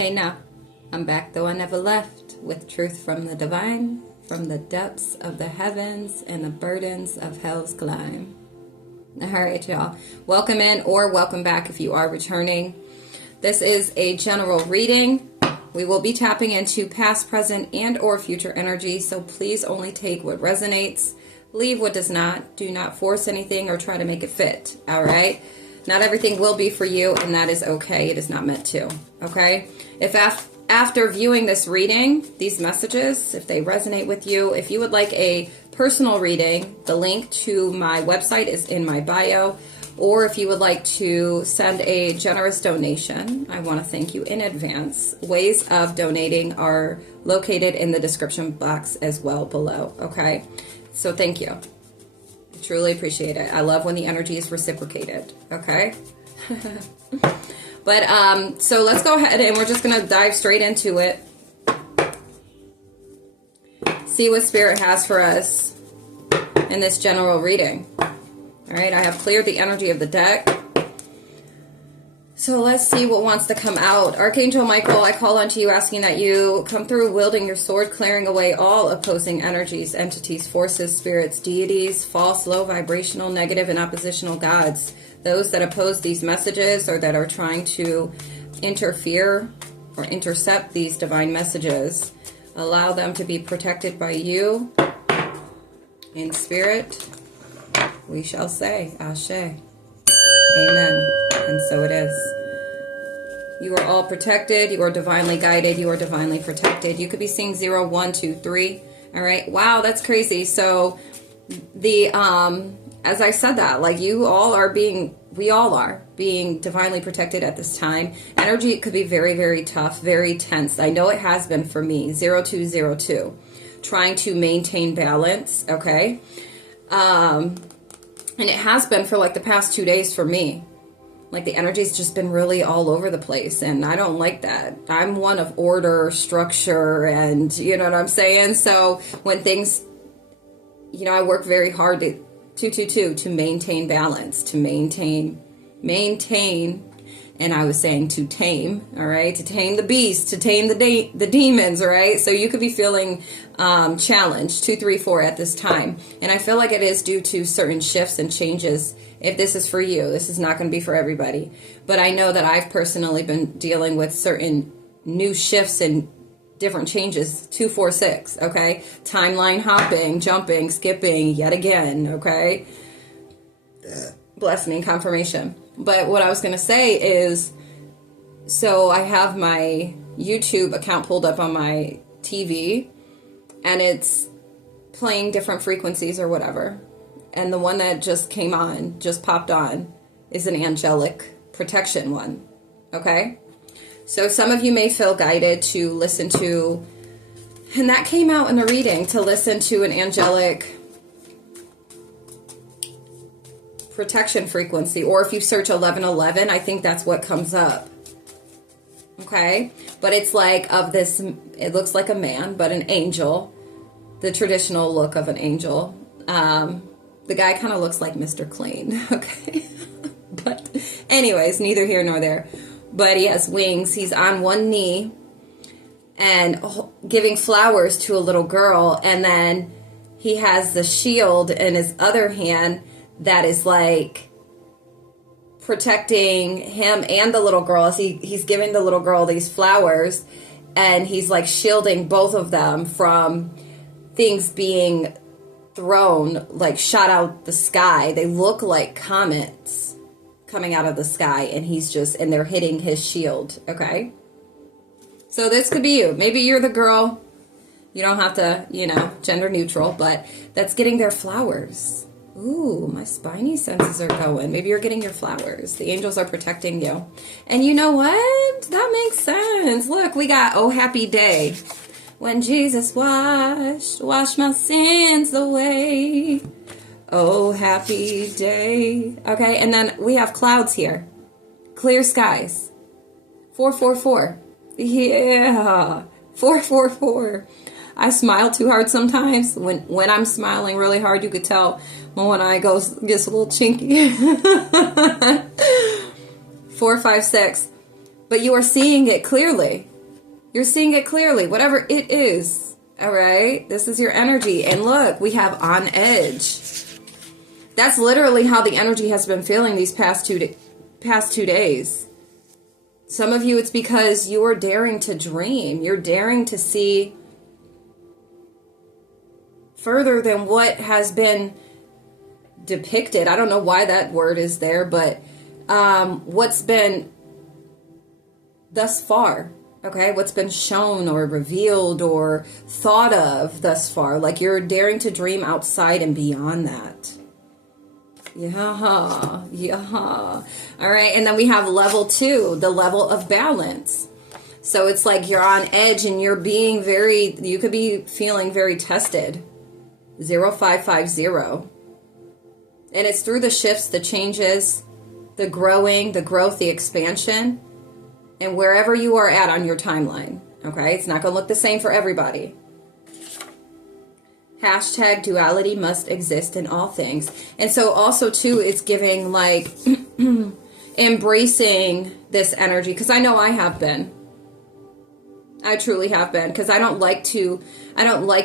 Hey now, I'm back though I never left, with truth from the divine, from the depths of the heavens and the burdens of hell's climb. Alright y'all, welcome in or welcome back if you are returning. This is a general reading. We will be tapping into past, present, and or future energy, so please only take what resonates, leave what does not. Do not force anything or try to make it fit, alright? Not everything will be for you, and that is okay. It is not meant to, okay? If after viewing this reading, these messages, if they resonate with you, if you would like a personal reading, the link to my website is in my bio. Or if you would like to send a generous donation, I want to thank you in advance. Ways of donating are located in the description box as well below, okay? So thank you. I truly appreciate it. I love when the energy is reciprocated, okay? But, so let's go ahead and we're just going to dive straight into it. See what Spirit has for us in this general reading. All right, I have cleared the energy of the deck. So let's see what wants to come out. Archangel Michael, I call unto you asking that you come through wielding your sword, clearing away all opposing energies, entities, forces, spirits, deities, false, low vibrational, negative, and oppositional gods. Those that oppose these messages or that are trying to interfere or intercept these divine messages. Allow them to be protected by you in spirit. We shall say, Ashe. Amen. And so it is. You are all protected. You are divinely guided. You are divinely protected. You could be seeing 0, 1, 2, 3. All right. Wow, that's crazy. So the as I said that, like we all are being divinely protected at this time. Energy could be very, very tough, very tense. I know it has been for me. 0202. Trying to maintain balance. Okay. And it has been for like the past 2 days for me. Like the energy's just been really all over the place, and I don't like that. I'm one of order, structure, and you know what I'm saying? So when things, I work very hard to maintain balance, to maintain, and I was saying to tame, all right? To tame the beast, to tame the demons, all right? So you could be feeling challenged, 2, 3, 4 at this time. And I feel like it is due to certain shifts and changes. If this is for you, this is not going to be for everybody. But I know that I've personally been dealing with certain new shifts and different changes, 2, 4, 6, okay? Timeline hopping, jumping, skipping, yet again, okay? Blessing and confirmation. But what I was going to say is, so I have my YouTube account pulled up on my TV, and it's playing different frequencies or whatever. And the one that just popped on, is an angelic protection one, okay? So some of you may feel guided to listen to, and that came out in the reading, to listen to an angelic protection frequency, or if you search 1111, I think that's what comes up. Okay, but it's like it looks like a man, but an angel, the traditional look of an angel. The guy kind of looks like Mr. Clean, okay? But anyways, neither here nor there. But he has wings. He's on one knee and giving flowers to a little girl, and then he has the shield in his other hand that is like protecting him and the little girl as he's giving the little girl these flowers, and he's like shielding both of them from things being thrown, like shot out the sky. They look like comets coming out of the sky, and they're hitting his shield, okay? So this could be you. Maybe you're the girl. You don't have to, gender neutral, but that's getting their flowers. Ooh, my spiny senses are going. Maybe you're getting your flowers. The angels are protecting you. And you know what? That makes sense. Look, we got Oh Happy Day. When Jesus washed my sins away. Oh happy day. Okay, and then we have clouds here. Clear skies. 444. Yeah. 444. I smile too hard sometimes. When I'm smiling really hard, you could tell my one eye gets a little chinky. 456. but you are seeing it clearly. You're seeing it clearly, whatever it is. All right? This is your energy. And look, we have on edge. That's literally how the energy has been feeling these past 2 days. Some of you, it's because you are daring to dream. You're daring to see further than what has been depicted. I don't know why that word is there, but what's been thus far, okay? What's been shown or revealed or thought of thus far. Like you're daring to dream outside and beyond that. Yeah, yeah. All right, and then we have level 2, the level of balance. So it's like you're on edge and you're being you could be feeling very tested. 0550. And it's through the shifts, the changes, the growing, the growth, the expansion, and wherever you are at on your timeline. Okay, it's not going to look the same for everybody. Hashtag duality must exist in all things. And so also too, it's giving like embracing this energy, because I know I have been. I truly have been, because I don't like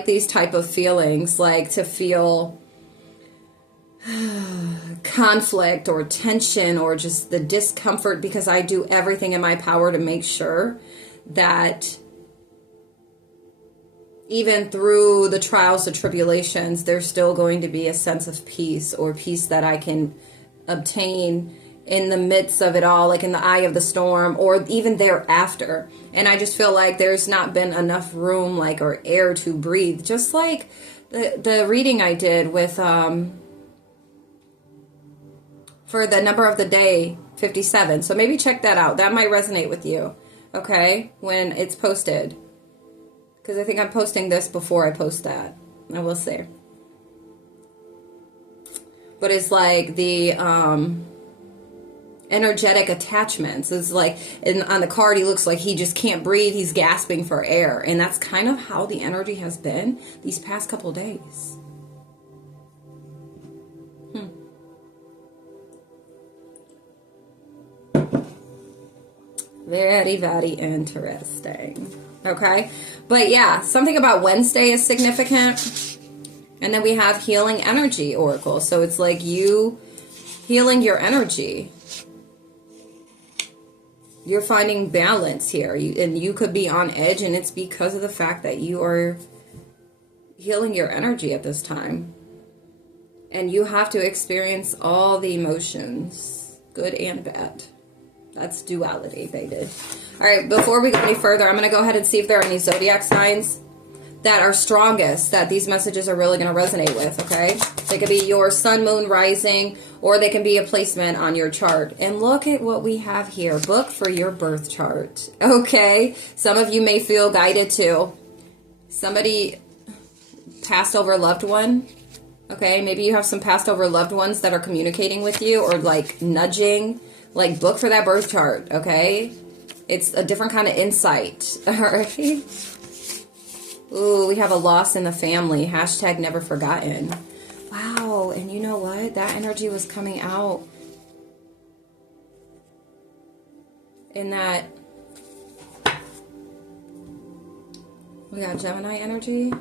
these type of feelings, like to feel conflict or tension or just the discomfort, because I do everything in my power to make sure that even through the trials, the tribulations, there's still going to be a sense of peace, or peace that I can obtain in the midst of it all, like in the eye of the storm, or even thereafter. And I just feel like there's not been enough room, like, or air to breathe. Just like the reading I did with, for the number of the day, 57. So maybe check that out. That might resonate with you, okay, when it's posted. Because I think I'm posting this before I post that. I will say. But it's like the energetic attachments. It's like on the card, he looks like he just can't breathe. He's gasping for air. And that's kind of how the energy has been these past couple days. Very, very interesting. Okay? But yeah, something about Wednesday is significant. And then we have healing energy oracle. So it's like you healing your energy. You're finding balance here. And you could be on edge, and it's because of the fact that you are healing your energy at this time. And you have to experience all the emotions, good and bad. That's duality, baby. All right, before we go any further, I'm going to go ahead and see if there are any zodiac signs that are strongest, that these messages are really going to resonate with, okay? They could be your sun, moon, rising, or they can be a placement on your chart. And look at what we have here. Book for your birth chart, okay? Some of you may feel guided to somebody passed over loved one, okay? Maybe you have some passed over loved ones that are communicating with you or like nudging. Like, book for that birth chart, okay? It's a different kind of insight, all right? Ooh, we have a loss in the family. Hashtag never forgotten. Wow, and you know what? That energy was coming out in that. We got Gemini energy.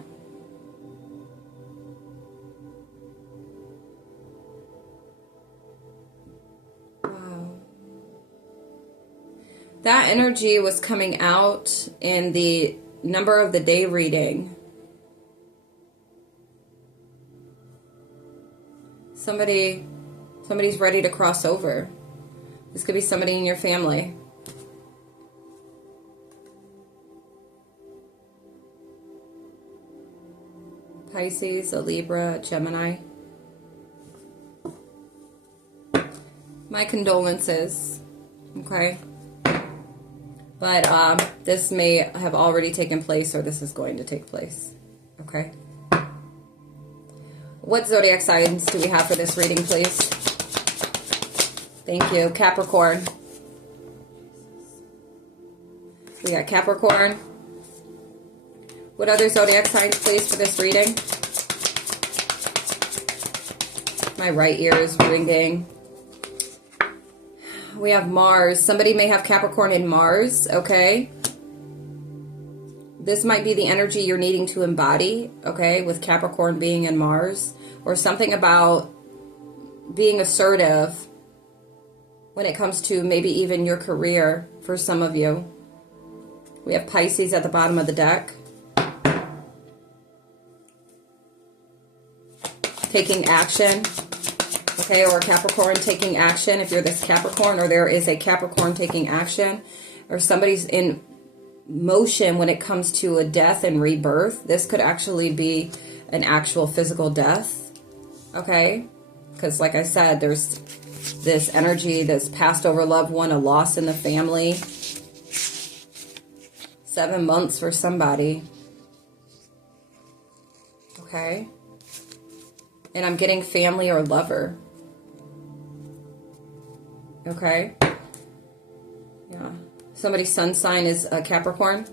That energy was coming out in the number of the day reading. Somebody's ready to cross over. This could be somebody in your family. Pisces, a Libra, a Gemini. My condolences. Okay. But this may have already taken place, or this is going to take place. Okay. What zodiac signs do we have for this reading, please? Thank you. Capricorn. We got Capricorn. What other zodiac signs, please, for this reading? My right ear is ringing. We have Mars. Somebody may have Capricorn in Mars, okay? This might be the energy you're needing to embody, okay, with Capricorn being in Mars. Or something about being assertive when it comes to maybe even your career for some of you. We have Pisces at the bottom of the deck. Taking action. Okay, or Capricorn taking action. If you're this Capricorn, or there is a Capricorn taking action, or somebody's in motion when it comes to a death and rebirth. This could actually be an actual physical death. Okay, because like I said, there's this energy that's passed over loved one, a loss in the family. 7 months for somebody. Okay, and I'm getting family or lover. Okay, yeah, somebody's sun sign is a Capricorn.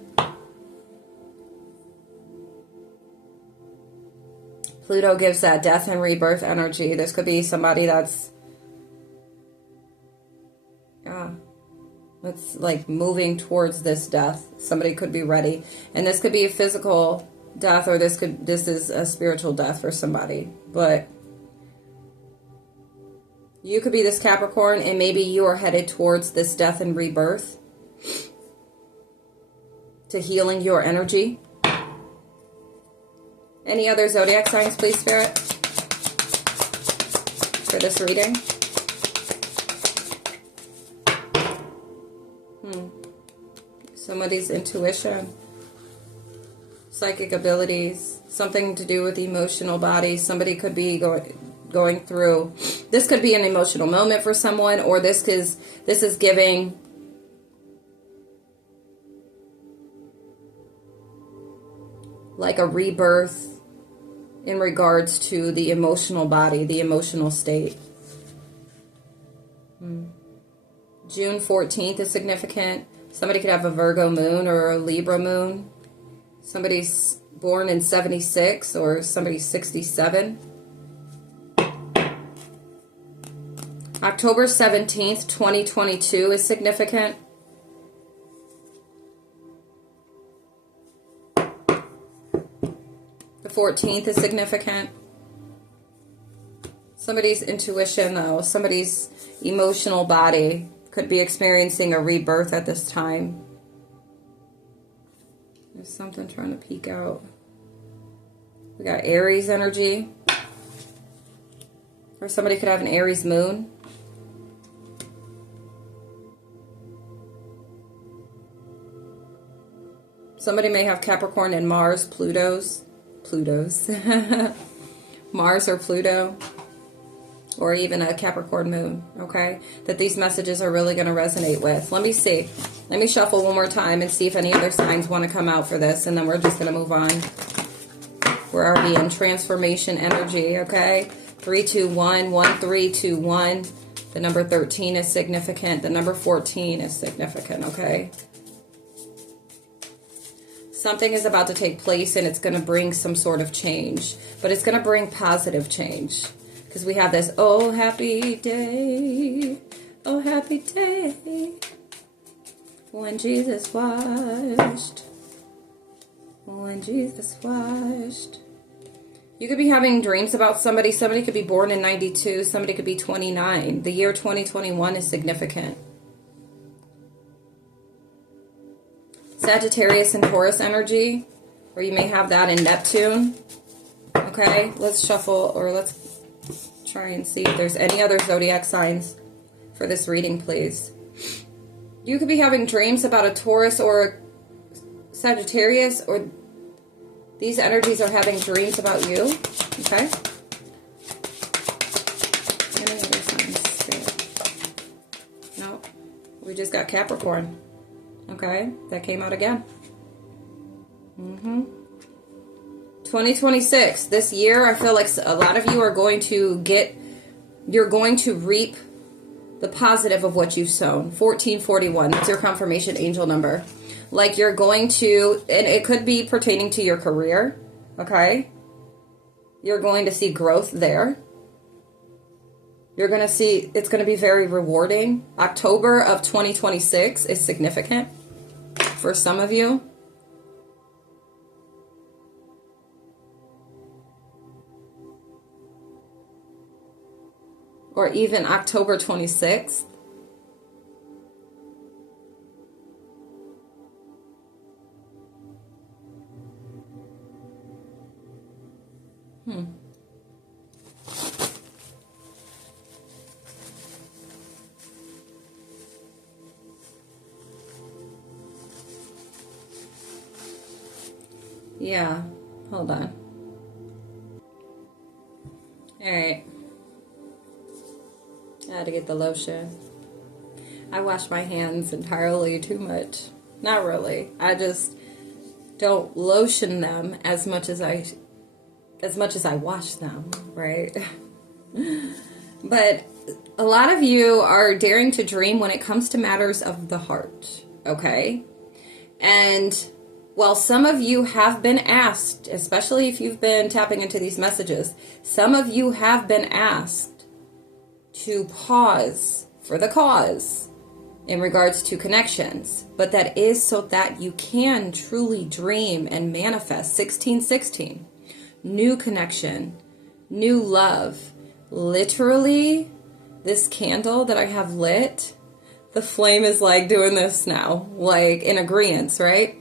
Pluto gives that death and rebirth energy. This could be somebody that's, it's like moving towards this death. Somebody could be ready. And this could be a physical death, or this is a spiritual death for somebody. But you could be this Capricorn, and maybe you are headed towards this death and rebirth, to healing your energy. Any other zodiac signs, please, Spirit, for this reading? Somebody's intuition, psychic abilities, something to do with the emotional body. Somebody could be going through. This could be an emotional moment for someone, or this is giving like a rebirth in regards to the emotional body, the emotional state. June 14th is significant. Somebody could have a Virgo moon or a Libra moon. Somebody's born in 76 or somebody's 67. October 17th, 2022 is significant. The 14th is significant. Somebody's intuition, though, somebody's emotional body could be experiencing a rebirth at this time. There's something trying to peek out. We got Aries energy. Or somebody could have an Aries moon. Somebody may have Capricorn and Mars, Pluto's. Mars or Pluto. Or even a Capricorn moon, okay? That these messages are really going to resonate with. Let me see. Let me shuffle one more time and see if any other signs want to come out for this. And then we're just going to move on. We're already in transformation energy, okay? 3, 2, 1, 1, 3, 2, 1. The number 13 is significant. The number 14 is significant, okay? Something is about to take place, and it's going to bring some sort of change. But it's going to bring positive change. Because we have this, oh happy day, when Jesus washed, You could be having dreams about somebody. Somebody could be born in 92, somebody could be 29. The year 2021 is significant. Sagittarius and Taurus energy, or you may have that in Neptune. Okay, let's shuffle, or let's try and see if there's any other zodiac signs for this reading, please. You could be having dreams about a Taurus or a Sagittarius, or these energies are having dreams about you. Okay. Any other signs? No. We just got Capricorn. Okay. That came out again. 2026, this year, I feel like a lot of you are going to reap the positive of what you've sown. 1441, that's your confirmation angel number. Like you're going to, and it could be pertaining to your career, okay? You're going to see growth there. You're going to see it's going to be very rewarding. October of 2026 is significant for some of you. Or even October 26th. Yeah, hold on. All right. I had to get the lotion. I wash my hands entirely too much. Not really. I just don't lotion them as much as I wash them, right? But a lot of you are daring to dream when it comes to matters of the heart, okay? And while some of you have been asked, especially if you've been tapping into these messages, some of you have been asked to pause for the cause in regards to connections, but that is so that you can truly dream and manifest 1616. New connection, new love. Literally, this candle that I have lit, the flame is like doing this now, like in agreement, right?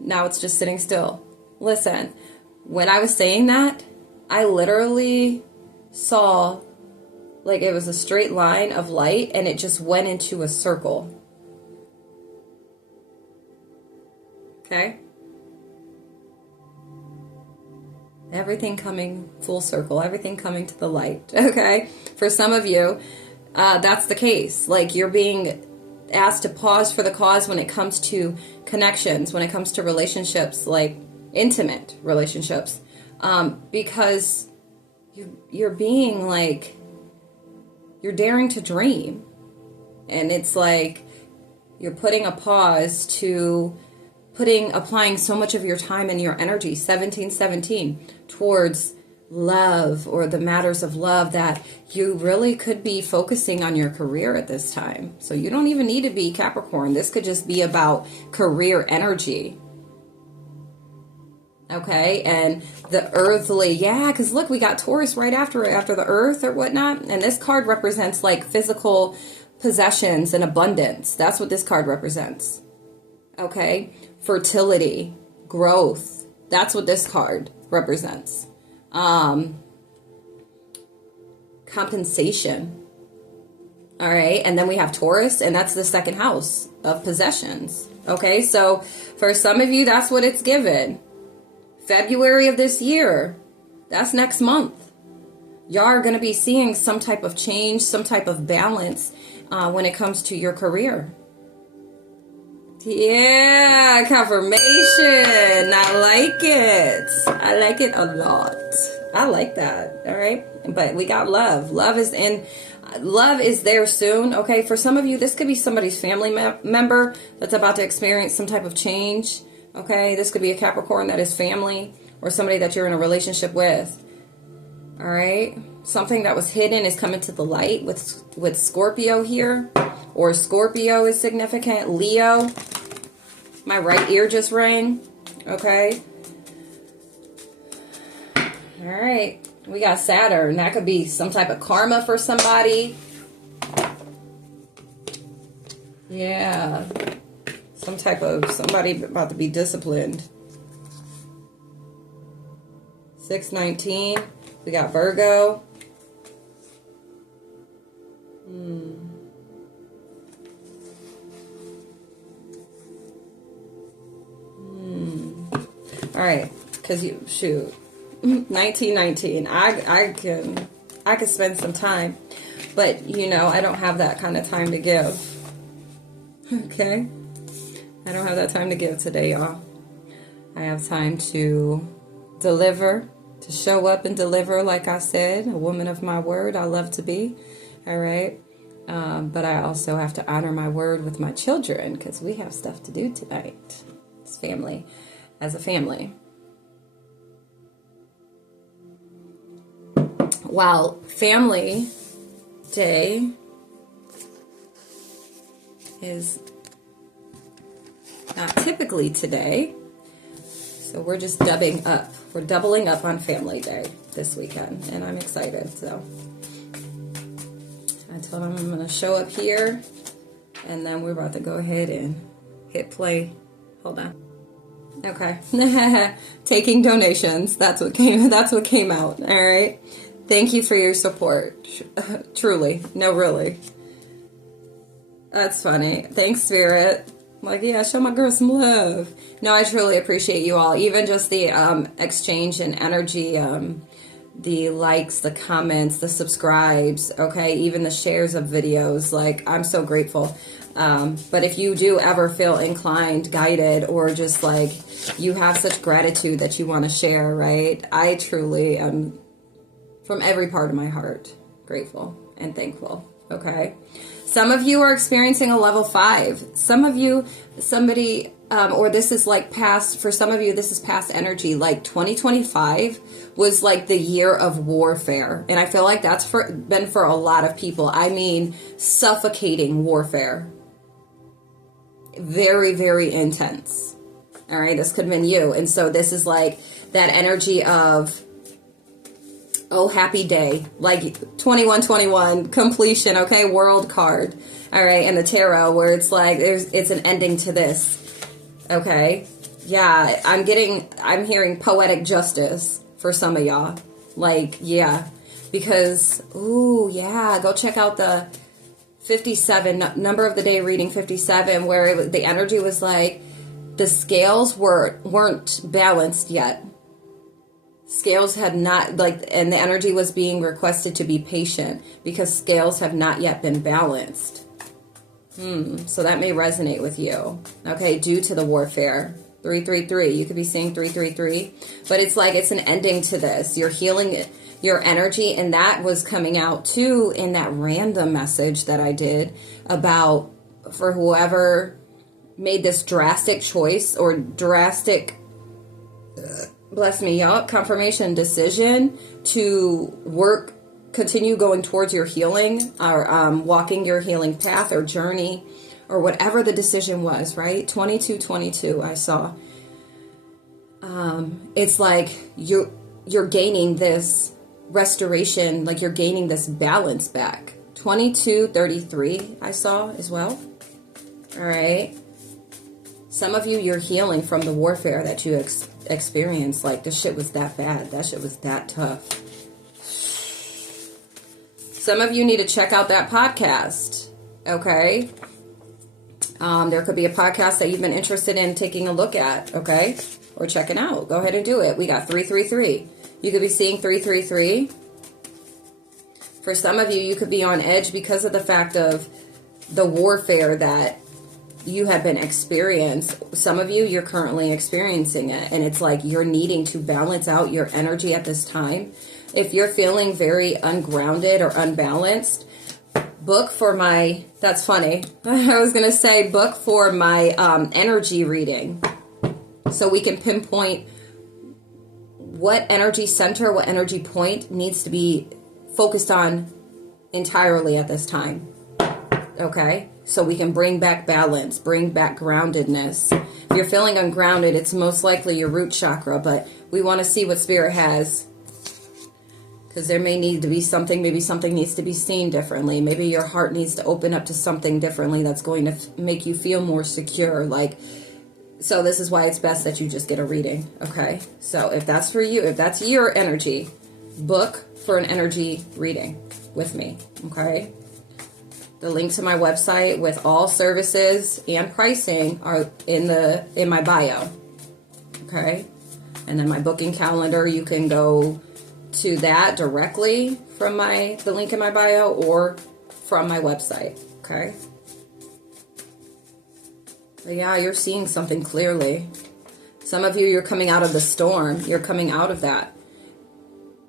Now it's just sitting still. Listen, when I was saying that, I literally saw like it was a straight line of light and it just went into a circle. Okay? Everything coming full circle, everything coming to the light, okay? For some of you, that's the case. Like you're being asked to pause for the cause when it comes to connections, when it comes to relationships, like intimate relationships, because you're being like, you're daring to dream. And it's like you're putting a pause to applying so much of your time and your energy, 1717, towards love or the matters of love, that you really could be focusing on your career at this time. So you don't even need to be Capricorn. This could just be about career energy. Okay, and the earthly, yeah, because look, we got Taurus right after the earth or whatnot. And this card represents like physical possessions and abundance. That's what this card represents. Okay, fertility, growth. That's what this card represents. Compensation. All right, and then we have Taurus, and that's the second house of possessions. Okay, so for some of you, that's what it's given. February of this year, that's next month. Y'all are going to be seeing some type of change, some type of balance when it comes to your career. Yeah, confirmation. I like it. I like it a lot. I like that. All right. But we got love. Love is there soon. Okay. For some of you, this could be somebody's family member that's about to experience some type of change. Okay. This could be a Capricorn that is family or somebody that you're in a relationship with. All right. Something that was hidden is coming to the light with Scorpio here, or Scorpio is significant. Leo. My right ear just rang. Okay. All right. We got Saturn. That could be some type of karma for somebody. Yeah. Some type of somebody about to be disciplined. 619. We got Virgo. All right, because you shoot 1919. I could spend some time, but you know I don't have that kind of time to give. Okay, I don't have that time to give today, y'all. I have time to deliver, to show up and deliver, like I said, a woman of my word. I love to be. All right, but I also have to honor my word with my children because we have stuff to do tonight. It's family. As a family. While family today is not typically today. So we're just doubling up. We're doubling up on Family Day this weekend, and I'm excited. So I told him I'm going to show up here, and then we're about to go ahead and hit play. Hold on. Okay. Taking donations. That's what came out. All right. Thank you for your support. Truly. No, really. That's funny. Thanks, Spirit. Like, yeah, show my girl some love. No, I truly appreciate you all. Even just the exchange and energy, the likes, the comments, the subscribes, okay, even the shares of videos. Like, I'm so grateful. But if you do ever feel inclined, guided, or just like you have such gratitude that you want to share, right? I truly am, from every part of my heart, grateful and thankful, okay? Some of you are experiencing a level 5. Some of you, or this is like past, for some of you, this is past energy. Like 2025 was like the year of warfare. And I feel like that's been for a lot of people. I mean, suffocating warfare. Very, very intense. All right, this could have been you. And so this is like that energy of, oh, happy day, like 2121 completion, okay, world card, all right, and the tarot where it's like it's an ending to this, okay, yeah, I'm hearing poetic justice for some of y'all, like, yeah, because, ooh, yeah, go check out the 57, number of the day reading 57, where the energy was like the scales weren't balanced yet. Scales had not, like, and the energy was being requested to be patient because scales have not yet been balanced. So that may resonate with you. Okay, due to the warfare. 333. You could be seeing 333. But it's like it's an ending to this. You're healing your energy, and that was coming out too in that random message that I did about for whoever made this drastic choice or drastic bless me, y'all, confirmation decision to continue going towards your healing or walking your healing path or journey or whatever the decision was, right? 2222, I saw. It's like you're gaining this restoration, like you're gaining this balance back. 2233, I saw as well. All right. Some of you, you're healing from the warfare that you experienced. Like, this shit was that bad. That shit was that tough. Some of you need to check out that podcast. Okay? There could be a podcast that you've been interested in taking a look at. Okay? Or checking out. Go ahead and do it. We got 333. You could be seeing 333. For some of you, you could be on edge because of the fact of the warfare that you have been experienced. Some of you, you're currently experiencing it, and it's like you're needing to balance out your energy at this time. If you're feeling very ungrounded or unbalanced, book for my, that's funny, I was going to say book for my energy reading, so we can pinpoint what energy center, what energy point needs to be focused on entirely at this time. Okay? So we can bring back balance, bring back groundedness. If you're feeling ungrounded, it's most likely your root chakra, but we want to see what Spirit has. Because there may need to be something, maybe something needs to be seen differently. Maybe your heart needs to open up to something differently that's going to make you feel more secure. Like, so this is why it's best that you just get a reading, okay? So if that's for you, if that's your energy, book for an energy reading with me, okay? The link to my website with all services and pricing are in my bio. Okay? And then my booking calendar, you can go to that directly from the link in my bio or from my website. Okay? But yeah, you're seeing something clearly. Some of you, you're coming out of the storm. You're coming out of that.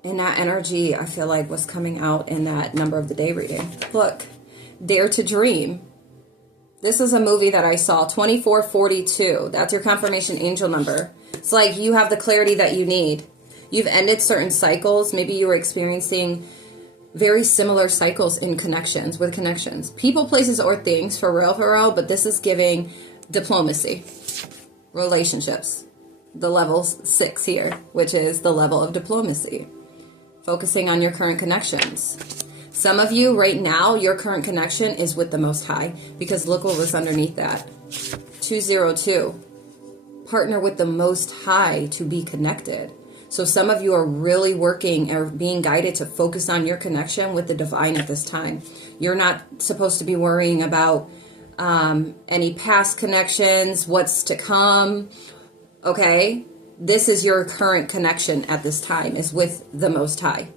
And that energy, I feel like, was coming out in that number of the day reading. Look. Dare to Dream. This is a movie that I saw, 2442. That's your confirmation angel number. It's like you have the clarity that you need. You've ended certain cycles. Maybe you were experiencing very similar cycles in connections, with connections. People, places, or things, for real, but this is giving diplomacy, relationships. The level 6 here, which is the level of diplomacy. Focusing on your current connections. Some of you right now, your current connection is with the Most High, because look what was underneath that. 202. Partner with the Most High to be connected. So some of you are really working or being guided to focus on your connection with the divine at this time. You're not supposed to be worrying about any past connections, what's to come. Okay? This is your current connection at this time, is with the Most High,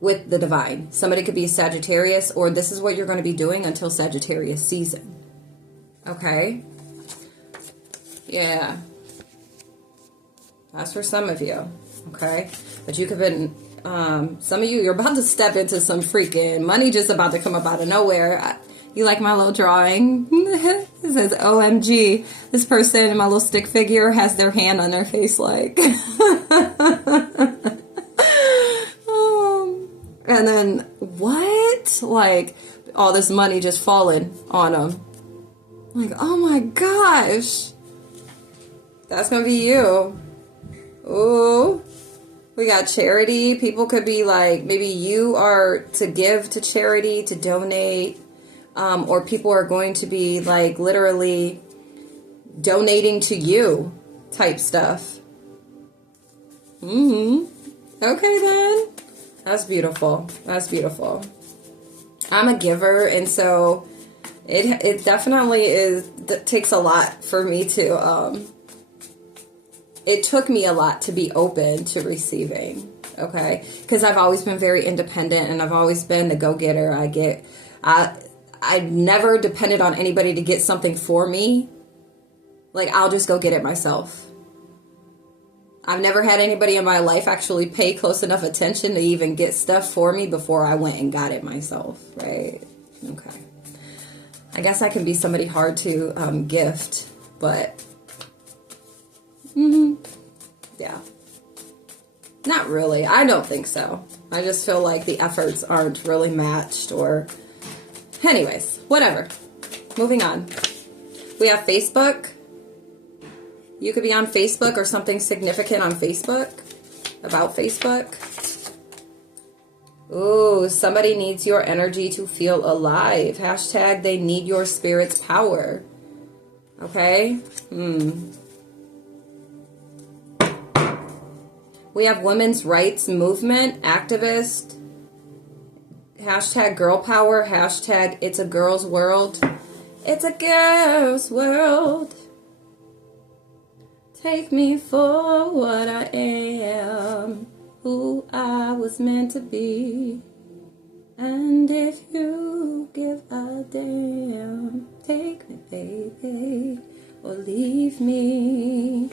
with the divine. Somebody could be Sagittarius, or this is what you're going to be doing until Sagittarius season. Okay? Yeah. That's for some of you. Okay? But you could have been, some of you, you're about to step into some freaking money just about to come up out of nowhere. You like my little drawing? It says, OMG, this person in my little stick figure has their hand on their face like. And then, what? Like, all this money just falling on them. Like, oh my gosh. That's going to be you. Ooh. We got charity. People could be like, maybe you are to give to charity, to donate. Or people are going to be like literally donating to you type stuff. Okay then. That's beautiful. That's beautiful. I'm a giver, and so it definitely takes a lot for me to, it took me a lot to be open to receiving, okay? Because I've always been very independent, and I've always been the go-getter. I never depended on anybody to get something for me. Like, I'll just go get it myself. I've never had anybody in my life actually pay close enough attention to even get stuff for me before I went and got it myself, right? Okay. I guess I can be somebody hard to gift, but yeah. Not really. I don't think so. I just feel like the efforts aren't really matched, or anyways, whatever. Moving on. We have Facebook. You could be on Facebook or something significant on Facebook. About Facebook. Ooh, somebody needs your energy to feel alive. Hashtag they need your spirit's power. Okay? We have women's rights movement, activist. Hashtag girl power. Hashtag it's a girl's world. It's a girl's world. Take me for what I am, who I was meant to be. And if you give a damn, take me, baby, or leave me.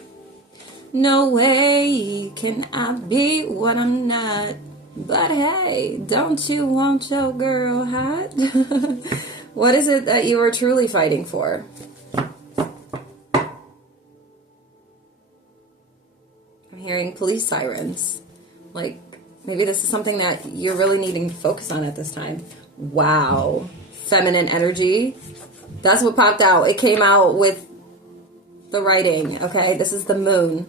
No way can I be what I'm not. But hey, don't you want your girl hot? What is it that you are truly fighting for? I'm hearing police sirens. Like, maybe this is something that you're really needing to focus on at this time. Wow. Feminine energy. That's what popped out. It came out with the writing, okay? This is the moon.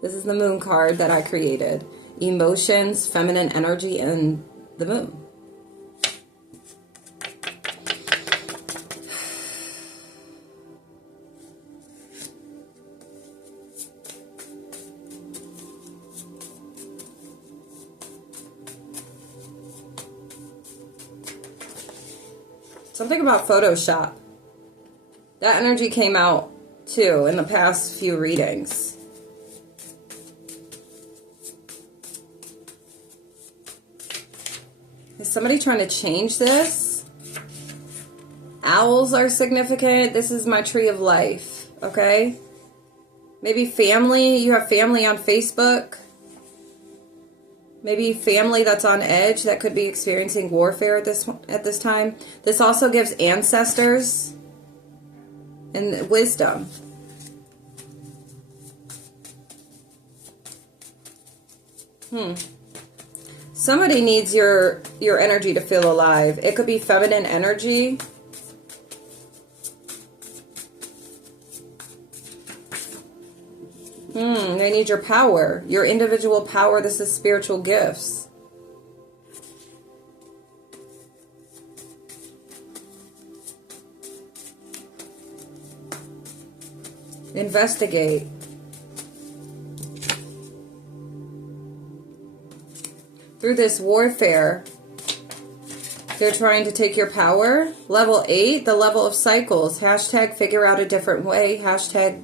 This is the moon card that I created. Emotions, feminine energy, and the moon. Something about Photoshop. That energy came out too in the past few readings. Is somebody trying to change this? Owls are significant. This is my tree of life, okay? Maybe family. You have family on Facebook. Maybe family that's on edge that could be experiencing warfare at this time. This also gives ancestors and wisdom. Somebody needs your energy to feel alive. It could be feminine energy. They need your power, your individual power. This is spiritual gifts. Investigate. Through this warfare, they're trying to take your power. Level 8, the level of cycles. Hashtag figure out a different way. Hashtag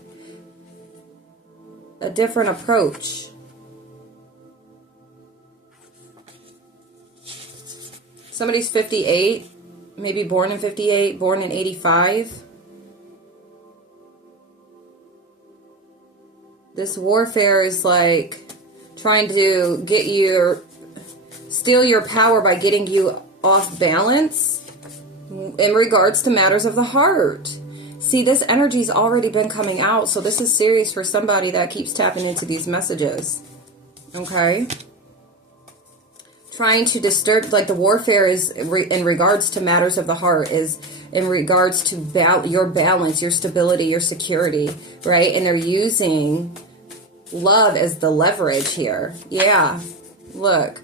a different approach. Somebody's 58, maybe born in 58, born in 85. This warfare is like trying to get you, steal your power by getting you off balance in regards to matters of the heart. See, this energy's already been coming out, so this is serious for somebody that keeps tapping into these messages. Okay? Trying to disturb, like the warfare is in regards to matters of the heart, is in regards to your balance, your stability, your security, right? And they're using love as the leverage here. Yeah, look,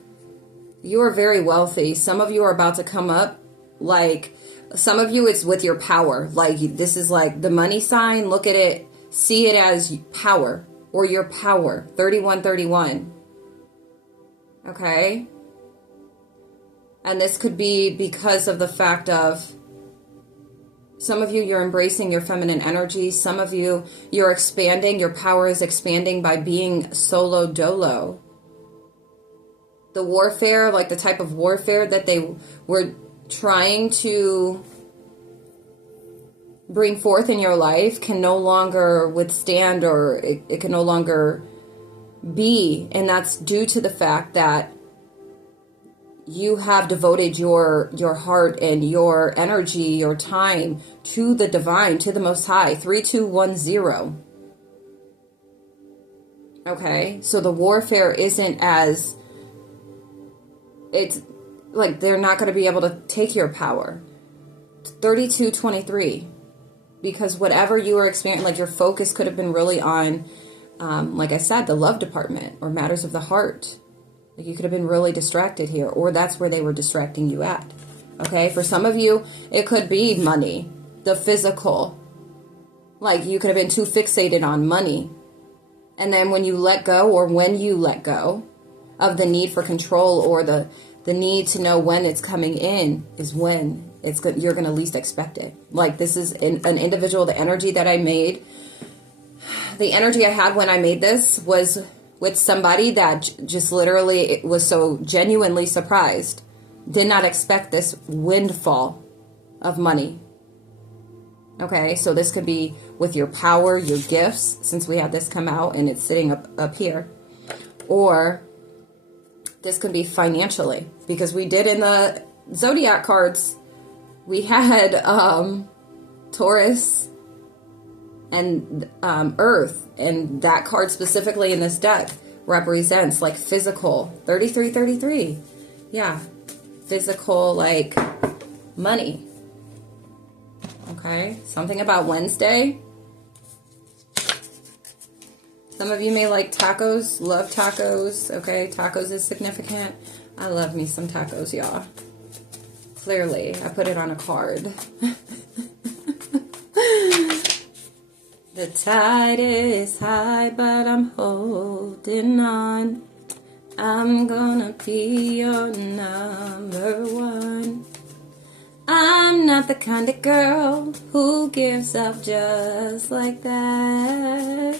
you are very wealthy. Some of you are about to come up, like, some of you it's with your power. Like, this is like the money sign. Look at it. See it as power or your power. 3131. Okay? And this could be because of the fact of some of you, you're embracing your feminine energy. Some of you, you're expanding. Your power is expanding by being solo dolo. The warfare, like the type of warfare that they were trying to bring forth in your life can no longer withstand, or it can no longer be. And that's due to the fact that you have devoted your heart and your energy, your time to the divine, to the Most High. 3210. Okay, so the warfare isn't as, it's like they're not going to be able to take your power. 3223, because whatever you were experiencing, like your focus could have been really on, like I said, the love department or matters of the heart. Like you could have been really distracted here, or that's where they were distracting you at. Okay, for some of you, it could be money, the physical. Like you could have been too fixated on money. And then when you let go, or when you let go of the need for control, or the need to know when it's coming in, is when you're going to least expect it. Like this is an individual, the energy that I made, the energy I had when I made this was with somebody that just literally was so genuinely surprised, did not expect this windfall of money. Okay, so this could be with your power, your gifts, since we had this come out and it's sitting up here. Or this could be financially, because we did in the zodiac cards, we had Taurus and Earth, and that card specifically in this deck represents like physical. 3333. Yeah, physical, like money. Okay, something about Wednesday. Some of you may like tacos, love tacos. Okay, tacos is significant. I love me some tacos, y'all. Clearly, I put it on a card. The tide is high, but I'm holding on. I'm gonna be your number one. I'm not the kind of girl who gives up just like that.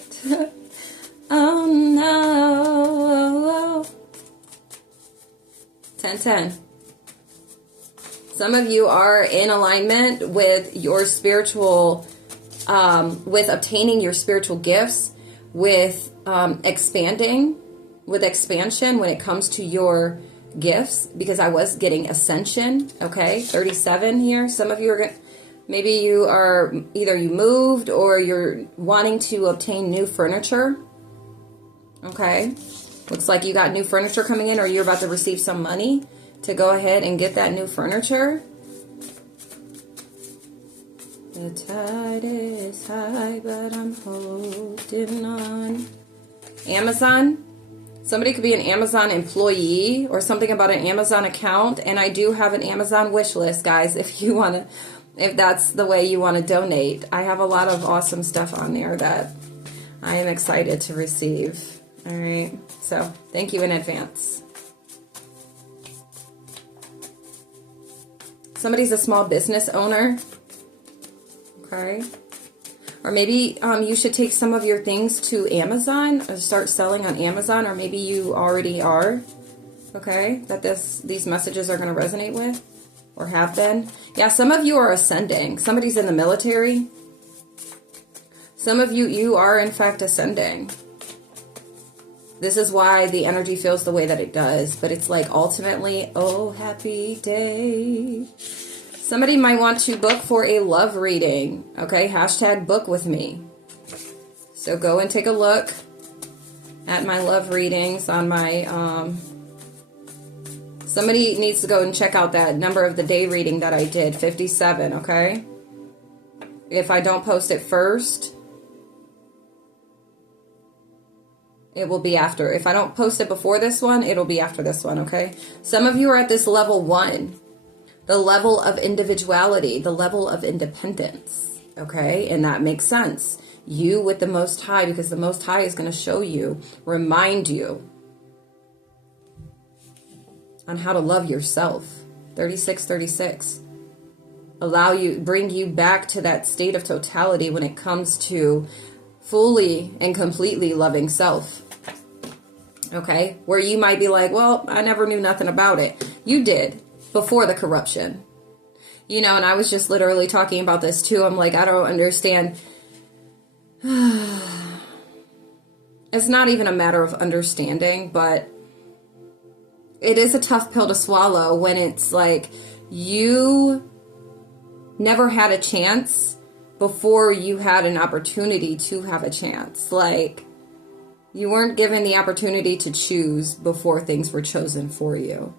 Oh no. 10-10. Some of you are in alignment with your spiritual, with obtaining your spiritual gifts, with expanding, with expansion when it comes to your gifts, because I was getting ascension. Okay, 37 here. Some of you are maybe you are either you moved or you're wanting to obtain new furniture. Okay, Looks like you got new furniture coming in, or you're about to receive some money to go ahead and get that new furniture. The tide is high, but I'm holding on. Amazon. Somebody could be an Amazon employee or something about an Amazon account. And I do have an Amazon wish list, guys, if you want to, if that's the way you want to donate. I have a lot of awesome stuff on there that I am excited to receive. All right. So thank you in advance. Somebody's a small business owner. Okay. Or maybe you should take some of your things to Amazon or start selling on Amazon, or maybe you already are. Okay, that these messages are going to resonate with, or have been. Yeah, some of you are ascending. Somebody's in the military. Some of you are in fact ascending. This is why the energy feels the way that it does. But it's like ultimately, oh, happy day. Somebody might want to book for a love reading. Okay, hashtag book with me. So go and take a look at my love readings on my... Somebody needs to go and check out that number of the day reading that I did, 57, okay? If I don't post it first, it will be after. If I don't post it before this one, it'll be after this one, okay? Some of you are at this level 1. The level of individuality, the level of independence, okay? And that makes sense. You with the Most High, because the Most High is going to show you, remind you on how to love yourself. 3636. Bring you back to that state of totality when it comes to fully and completely loving self. Okay? Where you might be like, well, I never knew nothing about it. You did. Before the corruption. You know, and I was just literally talking about this too. I'm like, I don't understand. It's not even a matter of understanding, but it is a tough pill to swallow when it's like you never had a chance before you had an opportunity to have a chance. Like, you weren't given the opportunity to choose before things were chosen for you.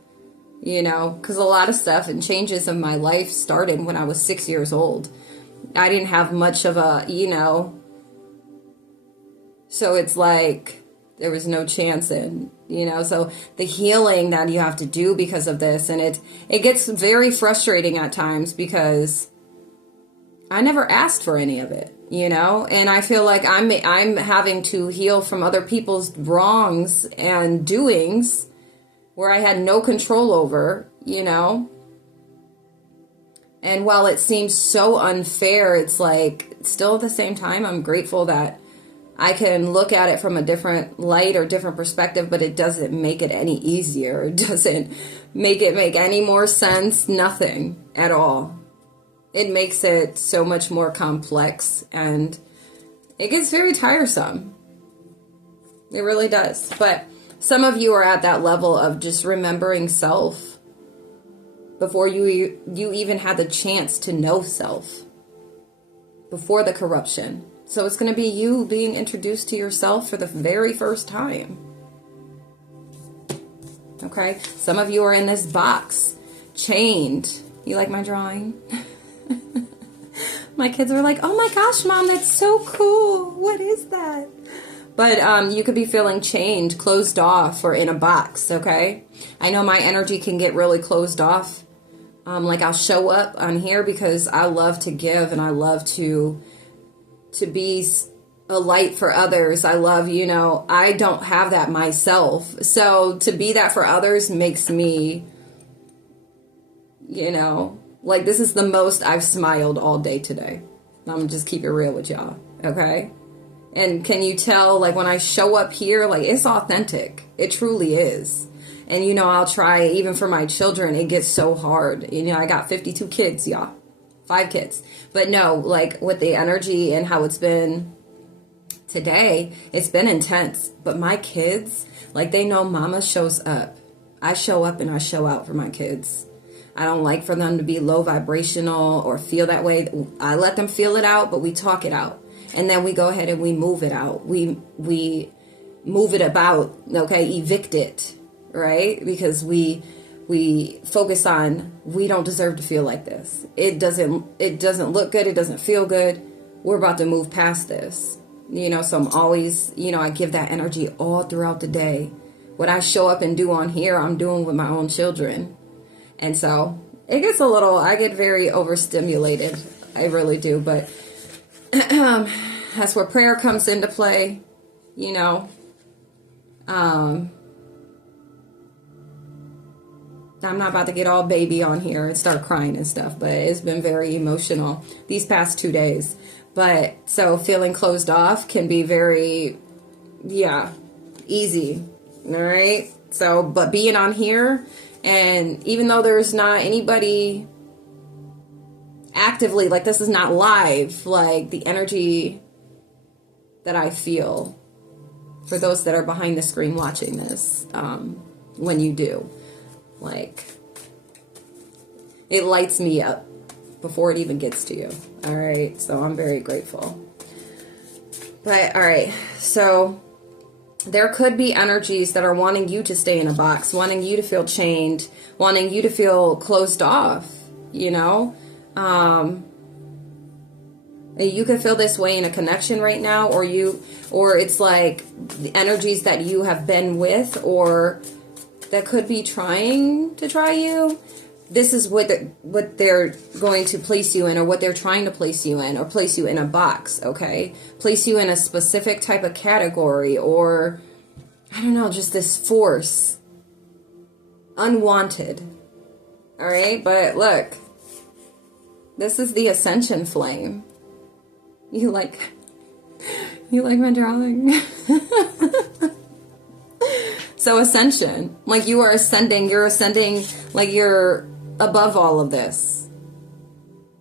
You know, because a lot of stuff and changes in my life started when I was 6 years old. I didn't have much of a, you know, so it's like there was no chance in, you know, so the healing that you have to do because of this, and it gets very frustrating at times because I never asked for any of it, you know, and I feel like I'm having to heal from other people's wrongs and doings where I had no control over, you know. And while it seems so unfair, it's like, still at the same time, I'm grateful that I can look at it from a different light or different perspective, but it doesn't make it any easier. It doesn't make it make any more sense. Nothing at all. It makes it so much more complex, and it gets very tiresome. It really does. But some of you are at that level of just remembering self before you even had the chance to know self, before the corruption. So it's going to be you being introduced to yourself for the very first time. Okay? Some of you are in this box, chained. You like my drawing? My kids are like, oh my gosh, Mom, that's so cool. What is that? But you could be feeling chained, closed off, or in a box, okay? I know my energy can get really closed off. Like I'll show up on here because I love to give and I love to be a light for others. I love, you know, I don't have that myself. So to be that for others makes me, you know, like this is the most I've smiled all day today. I'm gonna just keep it real with y'all, okay? And can you tell, like, when I show up here, like, it's authentic. It truly is. And, you know, I'll try, even for my children, it gets so hard. You know, I got 52 kids, y'all. 5 kids. But no, like, with the energy and how it's been today, it's been intense. But my kids, like, they know Mama shows up. I show up and I show out for my kids. I don't like for them to be low vibrational or feel that way. I let them feel it out, but we talk it out. And then we go ahead and we move it out. We move it about, okay, evict it, right? Because we focus on, we don't deserve to feel like this. It doesn't look good. It doesn't feel good. We're about to move past this. So I'm always, I give that energy all throughout the day. What I show up and do on here, I'm doing with my own children. And so it gets I get very overstimulated. I really do. But that's where prayer comes into play, I'm not about to get all baby on here and start crying and stuff, but it's been very emotional these past 2 days. But so feeling closed off can be very, easy. All right. So, but being on here, and even though there's not anybody actively, like this is not live, like the energy that I feel for those that are behind the screen watching this, when you do, like, it lights me up before it even gets to you. All right. So I'm very grateful. But all right. So there could be energies that are wanting you to stay in a box, wanting you to feel chained, wanting you to feel closed off, You could feel this way in a connection right now, or it's like the energies that you have been with, or that could be trying to try you. This is what they're going to place you in, or what they're trying to place you in, or place you in a box, okay? Place you in a specific type of category, or, I don't know, just this force. Unwanted. All right? But look, this is the ascension flame. You like my drawing? So ascension, like you are ascending, like you're above all of this.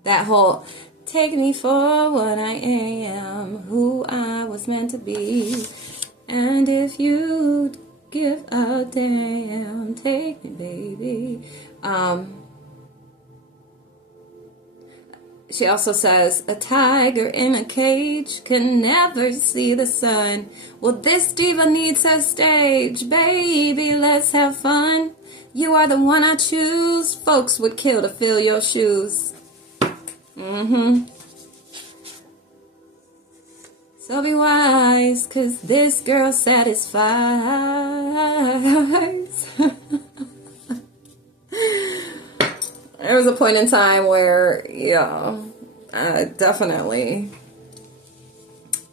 That whole, take me for what I am, who I was meant to be. And if you'd give a damn, take me, baby. She also says, a tiger in a cage can never see the sun. Well, this diva needs a stage. Baby, let's have fun. You are the one I choose. Folks would kill to fill your shoes. So be wise, 'cause this girl satisfies. There was a point in time where, definitely,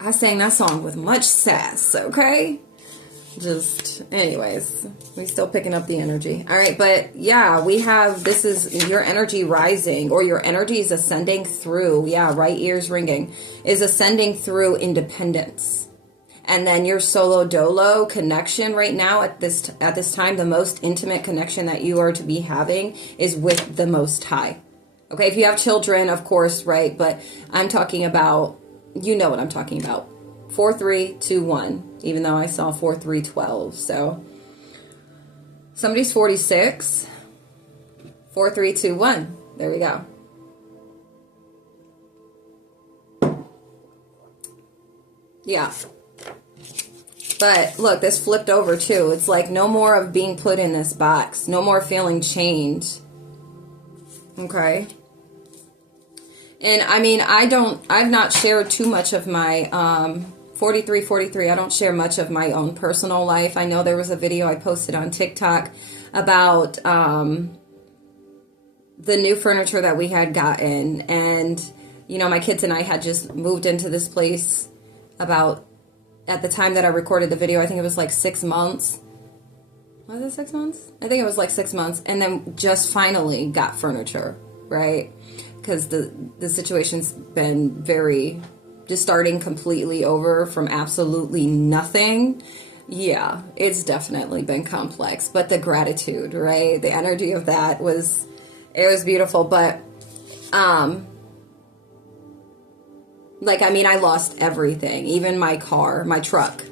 I sang that song with much sass, okay? Just, anyways, we still picking up the energy. All right, but yeah, this is your energy rising, or your energy is ascending through, right ears ringing, is ascending through independence. And then your solo dolo connection right now at this time, the most intimate connection that you are to be having is with the Most High. Okay, if you have children, of course, right? But I'm talking about, you know what I'm talking about. 4-3-2-1, even though I saw 4-3-12. So somebody's 46. 4-3-2-1. There we go. Yeah. But look, this flipped over too. It's like no more of being put in this box. No more feeling chained. Okay. And I mean, I've not shared too much of my 4343. I don't share much of my own personal life. I know there was a video I posted on TikTok about the new furniture that we had gotten. And, my kids and I had just moved into this place about, at the time that I recorded the video, I think it was like 6 months. Was it 6 months? I think it was like 6 months. And then just finally got furniture, right? Because the situation's been just starting completely over from absolutely nothing. Yeah, it's definitely been complex. But the gratitude, right? The energy of that was beautiful. But, I lost everything, even my car, my truck.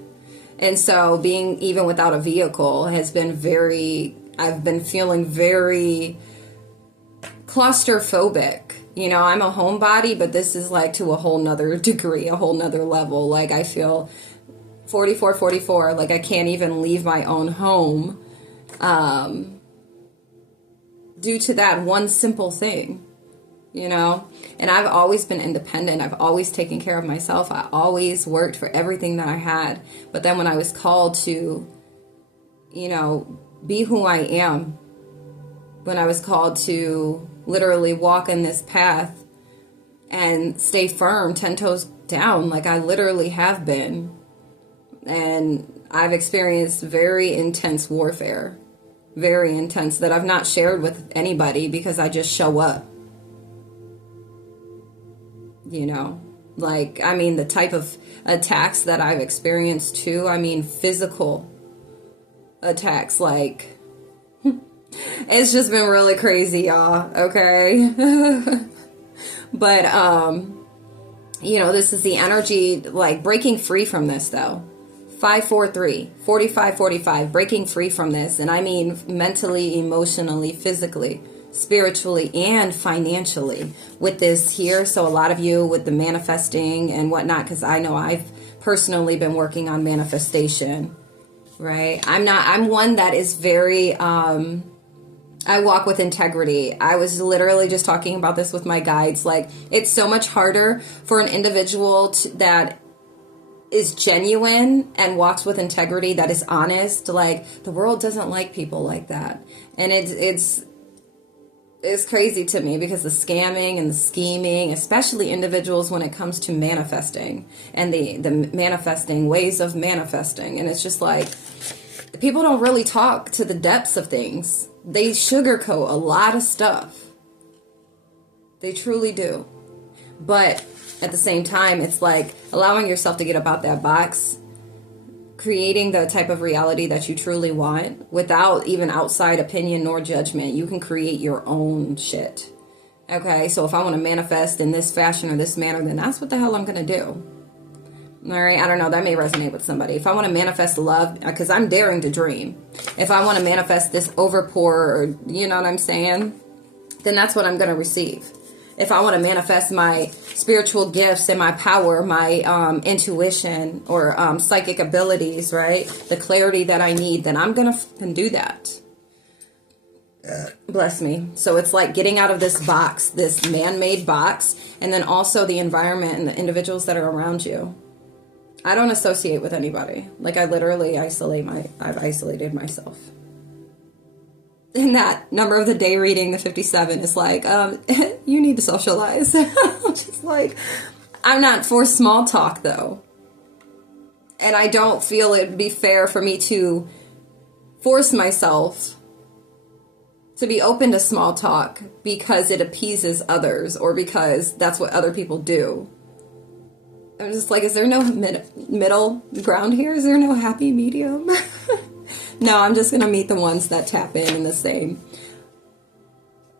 And so being even without a vehicle has been I've been feeling very claustrophobic. I'm a homebody, but this is like to a whole nother degree, a whole nother level. Like I feel 44, like I can't even leave my own home due to that one simple thing, you know? And I've always been independent. I've always taken care of myself. I always worked for everything that I had. But then when I was called to, you know, be who I am, when I was called to literally walk in this path and stay firm, 10 toes down, like I literally have been. And I've experienced very intense warfare, very intense, that I've not shared with anybody because I just show up. You know, like, I mean, the type of attacks that I've experienced too, I mean, physical attacks, like, it's just been really crazy, y'all, okay? But, you know, this is the energy, like, breaking free from this, though. 543, 45, breaking free from this. And I mean mentally, emotionally, physically, spiritually, and financially with this here. So a lot of you with the manifesting and whatnot, because I know I've personally been working on manifestation, right? I'm one that is very, I walk with integrity. I was literally just talking about this with my guides. Like, it's so much harder for an individual that is genuine and walks with integrity, that is honest. Like, the world doesn't like people like that. And it's crazy to me because the scamming and the scheming, especially individuals when it comes to manifesting and the manifesting ways of manifesting. And it's just like, people don't really talk to the depths of things. They sugarcoat a lot of stuff. They truly do. But at the same time, it's like allowing yourself to get up out that box, creating the type of reality that you truly want without even outside opinion nor judgment. You can create your own shit. Okay, so if I want to manifest in this fashion or this manner, then that's what the hell I'm going to do. All right, I don't know, that may resonate with somebody. If I want to manifest love, because I'm daring to dream. If I want to manifest this overpour, or, you know what I'm saying, then that's what I'm going to receive. If I want to manifest my spiritual gifts and my power, my intuition or psychic abilities, right? The clarity that I need, then I'm going to do that. Bless me. So it's like getting out of this box, this man-made box, and then also the environment and the individuals that are around you. I don't associate with anybody. Like, I literally I've isolated myself. And that number of the day reading, the 57, is like, you need to socialize. Just like, I'm not for small talk, though. And I don't feel it'd be fair for me to force myself to be open to small talk because it appeases others or because that's what other people do. I'm just like, is there no middle ground here? Is there no happy medium? No, I'm just going to meet the ones that tap in the same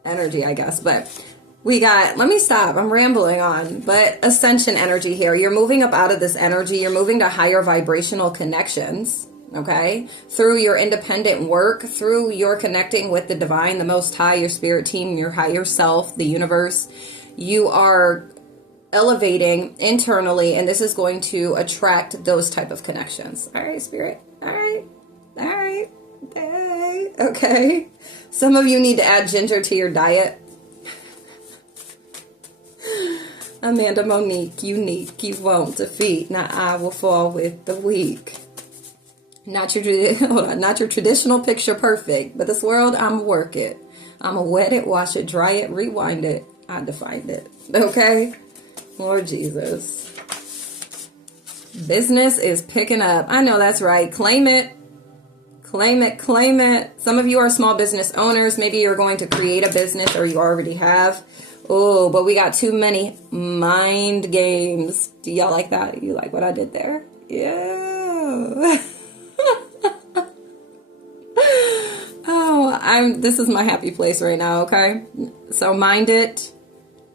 energy, I guess. But we got, let me stop. I'm rambling on. But ascension energy here. You're moving up out of this energy. You're moving to higher vibrational connections. Okay? Through your independent work, through your connecting with the divine, the most high, your spirit team, your higher self, the universe. You are elevating internally, and this is going to attract those type of connections. All right, spirit. All right. Okay. Some of you need to add ginger to your diet. Amanda Monique, unique. You won't defeat. Not I will fall with the weak. Not your traditional picture perfect, but this world, I'm work it. I'm a wet it, wash it, dry it, rewind it. I defined it. Okay? Lord Jesus. Business is picking up. I know that's right. Claim it. Claim it, claim it. Some of you are small business owners. Maybe you're going to create a business or you already have. Oh, but we got too many mind games. Do y'all like that? You like what I did there? Yeah. Oh, this is my happy place right now, okay? So mind it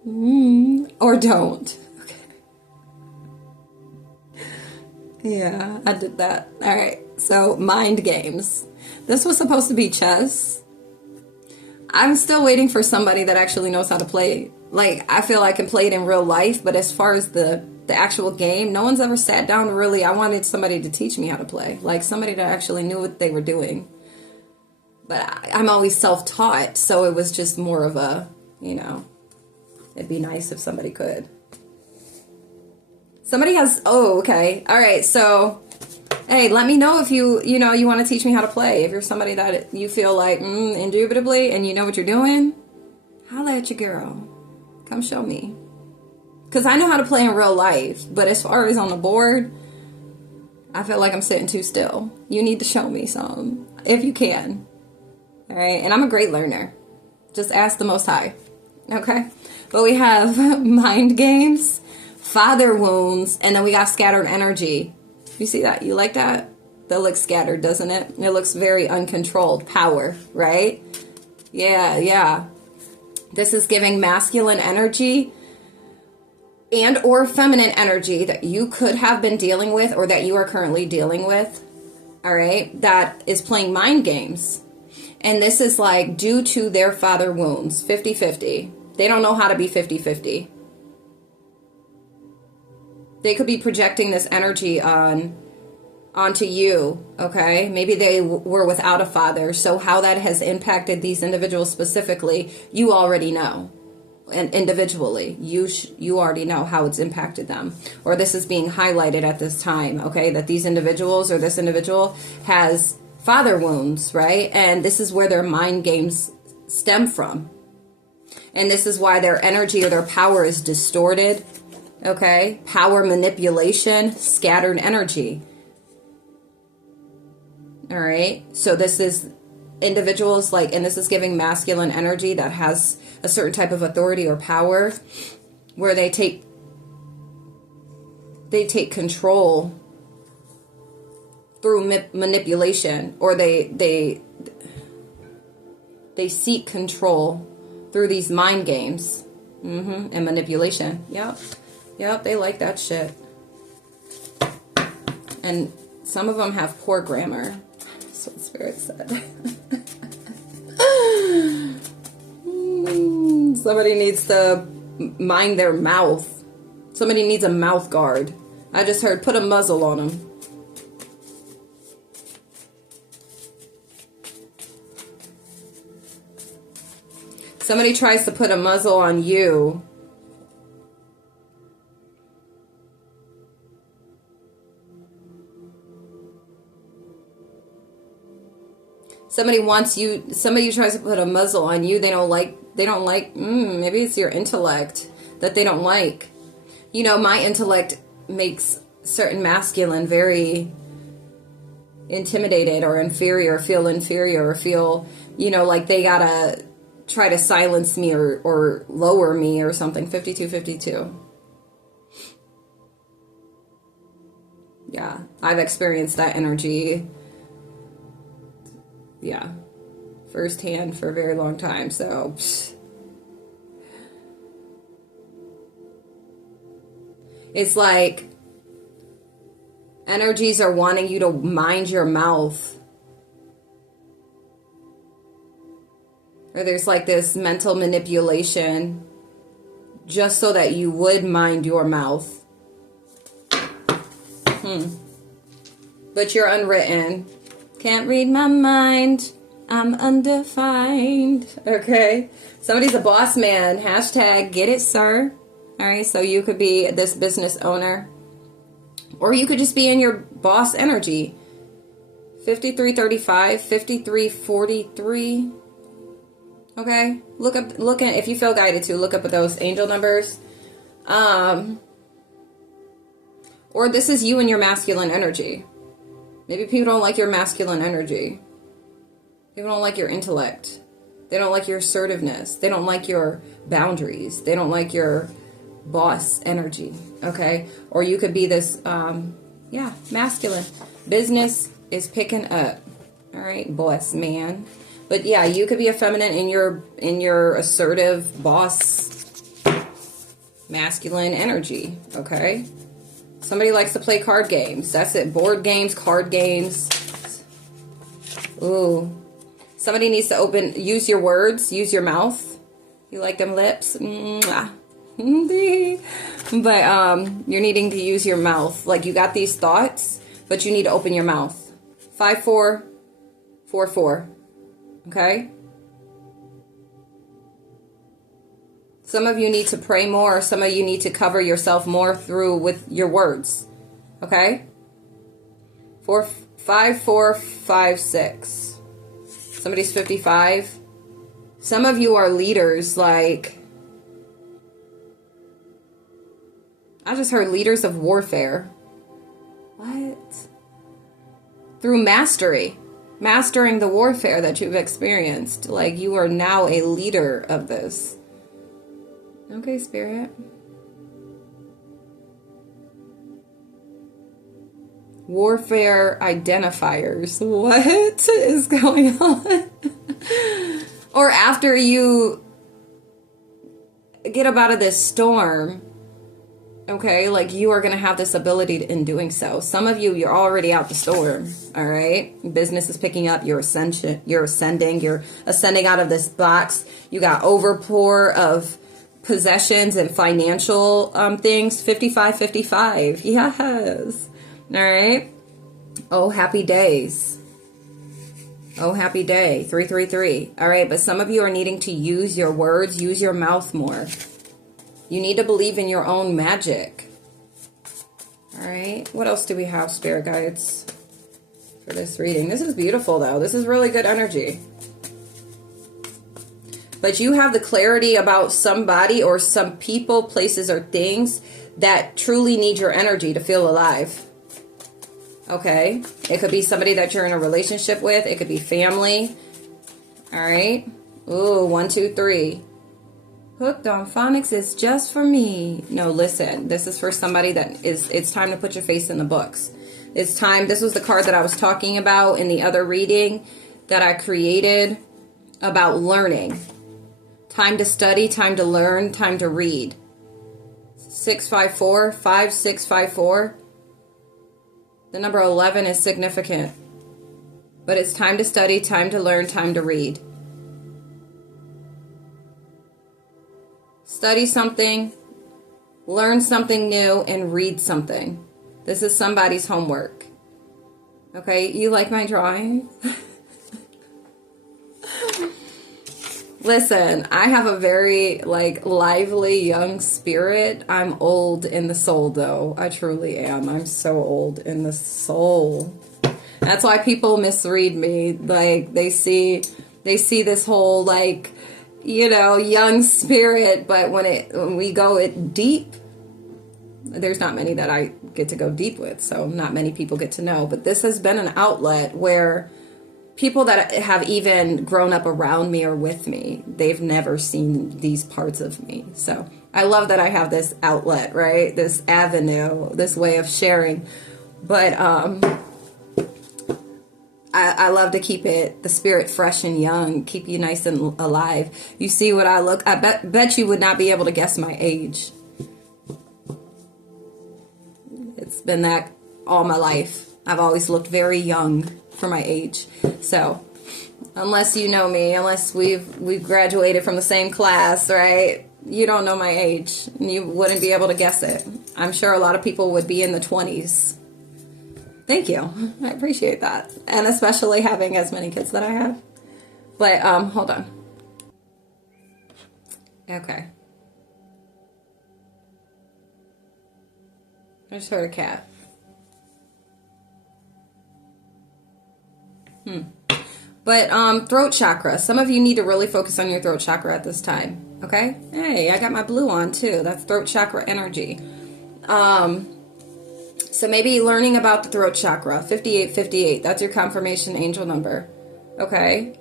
or don't. Okay. Yeah, I did that. All right. So, mind games. This was supposed to be chess. I'm still waiting for somebody that actually knows how to play. Like, I feel I can play it in real life, but as far as the the actual game, no one's ever sat down really. I wanted somebody to teach me how to play, like somebody that actually knew what they were doing. But I'm always self-taught, so it was just more of a, you know, it'd be nice if somebody could. Somebody has, oh, okay. All right, so, hey, let me know if you want to teach me how to play. If you're somebody that you feel like, indubitably, and you know what you're doing, holla at your girl. Come show me. Because I know how to play in real life, but as far as on the board, I feel like I'm sitting too still. You need to show me some, if you can. All right, and I'm a great learner. Just ask the Most High. Okay? But we have mind games, father wounds, and then we got scattered energy. You see that? You like that? That looks scattered, doesn't it? It looks very uncontrolled. Power, right? Yeah. This is giving masculine energy and or feminine energy that you could have been dealing with or that you are currently dealing with. All right? That is playing mind games. And this is like due to their father wounds, 50-50. They don't know how to be 50-50. They could be projecting this energy onto you, okay? Maybe they were without a father, so how that has impacted these individuals specifically, you already know. And individually, you already know how it's impacted them. Or this is being highlighted at this time, okay? That these individuals or this individual has father wounds, right? And this is where their mind games stem from. And this is why their energy or their power is distorted, okay? Power manipulation, scattered energy. All right? So this is individuals like, and this is giving masculine energy that has a certain type of authority or power where they take control through manipulation, or they seek control through these mind games and manipulation. Yep, they like that shit. And some of them have poor grammar. That's what Spirit said. Somebody needs to mind their mouth. Somebody needs a mouth guard. I just heard put a muzzle on them. Somebody tries to put a muzzle on you. Somebody tries to put a muzzle on you. They don't like, maybe it's your intellect that they don't like. You know, my intellect makes certain masculine very intimidated or inferior, or feel, like they gotta try to silence me or lower me or something. 52-52. Yeah, I've experienced that energy. Yeah, firsthand for a very long time. So, it's like energies are wanting you to mind your mouth. Or there's like this mental manipulation just so that you would mind your mouth. But you're unwritten. Can't read my mind. I'm undefined. Okay. Somebody's a boss man. Hashtag get it, sir. All right. So you could be this business owner. Or you could just be in your boss energy. 5335, 5343. Okay, look at, if you feel guided to, look up at those angel numbers. Or this is you and your masculine energy. Maybe people don't like your masculine energy. People don't like your intellect. They don't like your assertiveness. They don't like your boundaries. They don't like your boss energy. Okay, or you could be this, masculine. Business is picking up. All right, boss man. But yeah, you could be a feminine in your assertive boss masculine energy, okay? Somebody likes to play card games. That's it. Board games, card games. Ooh. Somebody needs to use your words, use your mouth. You like them lips? Mwah. But you're needing to use your mouth. Like, you got these thoughts, but you need to open your mouth. 5444. Okay? Some of you need to pray more. Some of you need to cover yourself more through with your words. Okay? 5456. Somebody's 55. Some of you are leaders, like, I just heard leaders of warfare. What? Through mastery. Mastering the warfare that you've experienced. Like, you are now a leader of this. Okay, Spirit. Warfare identifiers. What is going on? Or after you get up out of this storm, okay, like, you are going to have this ability in doing so. Some of you, you're already out the storm, all right? Business is picking up, you're ascending out of this box. You got overpour of possessions and financial things. 5555, yes. All right. Oh, happy days. Oh, happy day. 333. All right, but some of you are needing to use your words, use your mouth more. You need to believe in your own magic. All right. What else do we have, Spirit Guides, for this reading? This is beautiful, though. This is really good energy. But you have the clarity about somebody or some people, places, or things that truly need your energy to feel alive. Okay? It could be somebody that you're in a relationship with. It could be family. All right? Ooh, 1, 2, 3. Hooked on phonics is just for me. No, listen. This is for somebody that is, it's time to put your face in the books. It's time. This was the card that I was talking about in the other reading that I created about learning. Time to study, time to learn, time to read. 654, 5654. The number 11 is significant. But it's time to study, time to learn, time to read. Study something, learn something new, and read something. This is somebody's homework. Okay, you like my drawing? Listen, I have a very, like, lively young spirit. I'm old in the soul, though. I truly am. I'm so old in the soul. That's why people misread me. Like, they see this whole, like, you know, young spirit, but when we go it deep, there's not many that I get to go deep with, so not many people get to know. But this has been an outlet where people that have even grown up around me or with me, they've never seen these parts of me. So I love that I have this outlet, right? This avenue, this way of sharing. But I love to keep the spirit fresh and young, keep you nice and alive. You see what I look, I bet you would not be able to guess my age. It's been that all my life. I've always looked very young for my age. So unless you know me, unless we've graduated from the same class, right? You don't know my age. You wouldn't be able to guess it. I'm sure a lot of people would be in the 20s. Thank you. I appreciate that. And especially having as many kids that I have. But hold on. Okay. I just heard a cat. But throat chakra. Some of you need to really focus on your throat chakra at this time. Okay? Hey, I got my blue on too. That's throat chakra energy. So maybe learning about the throat chakra. 5858. That's your confirmation angel number. Okay?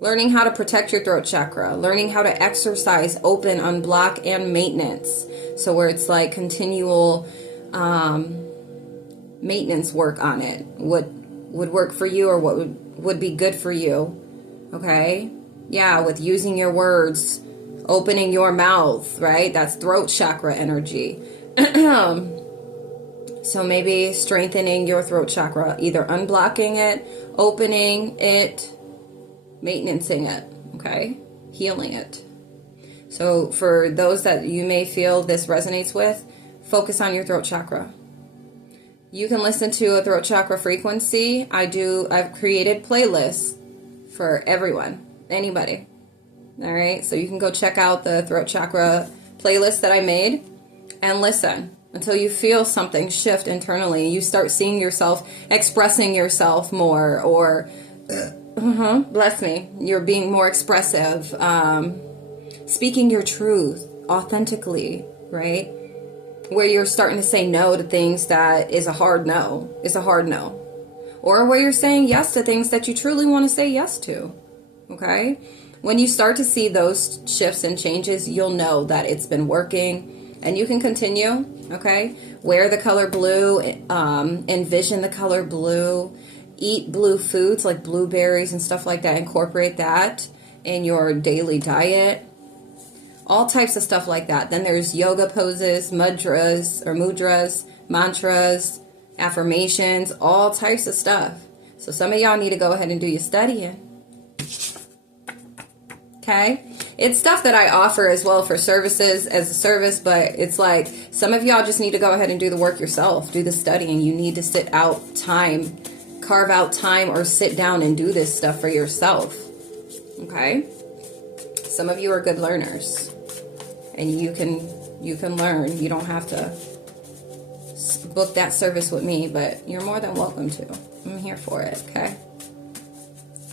Learning how to protect your throat chakra. Learning how to exercise, open, unblock, and maintenance. So where it's like continual maintenance work on it. What would work for you or what would be good for you. Okay? Yeah, with using your words, opening your mouth, right? That's throat chakra energy. So maybe strengthening your throat chakra, either unblocking it, opening it, maintaining it, okay? Healing it. So for those that you may feel this resonates with, focus on your throat chakra. You can listen to a throat chakra frequency. I've created playlists for everyone, anybody. All right, so you can go check out the throat chakra playlist that I made and listen until you feel something shift internally. You start seeing yourself expressing yourself more, or bless me, you're being more expressive, speaking your truth authentically, right? Where you're starting to say no to things that is a hard no. It's a hard no. Or where you're saying yes to things that you truly want to say yes to. Okay? When you start to see those shifts and changes, you'll know that it's been working and you can continue. Okay? Wear the color blue, envision the color blue, eat blue foods like blueberries and stuff like that. Incorporate that in your daily diet. All types of stuff like that. Then there's yoga poses, mudras, mantras, affirmations, all types of stuff. So some of y'all need to go ahead and do your studying. Okay? It's stuff that I offer as well for services as a service, but it's like some of y'all just need to go ahead and do the work yourself. Do the studying. You need to sit out time, carve out time, or sit down and do this stuff for yourself. Okay? Some of you are good learners. And you can learn. You don't have to book that service with me, but you're more than welcome to. I'm here for it, okay?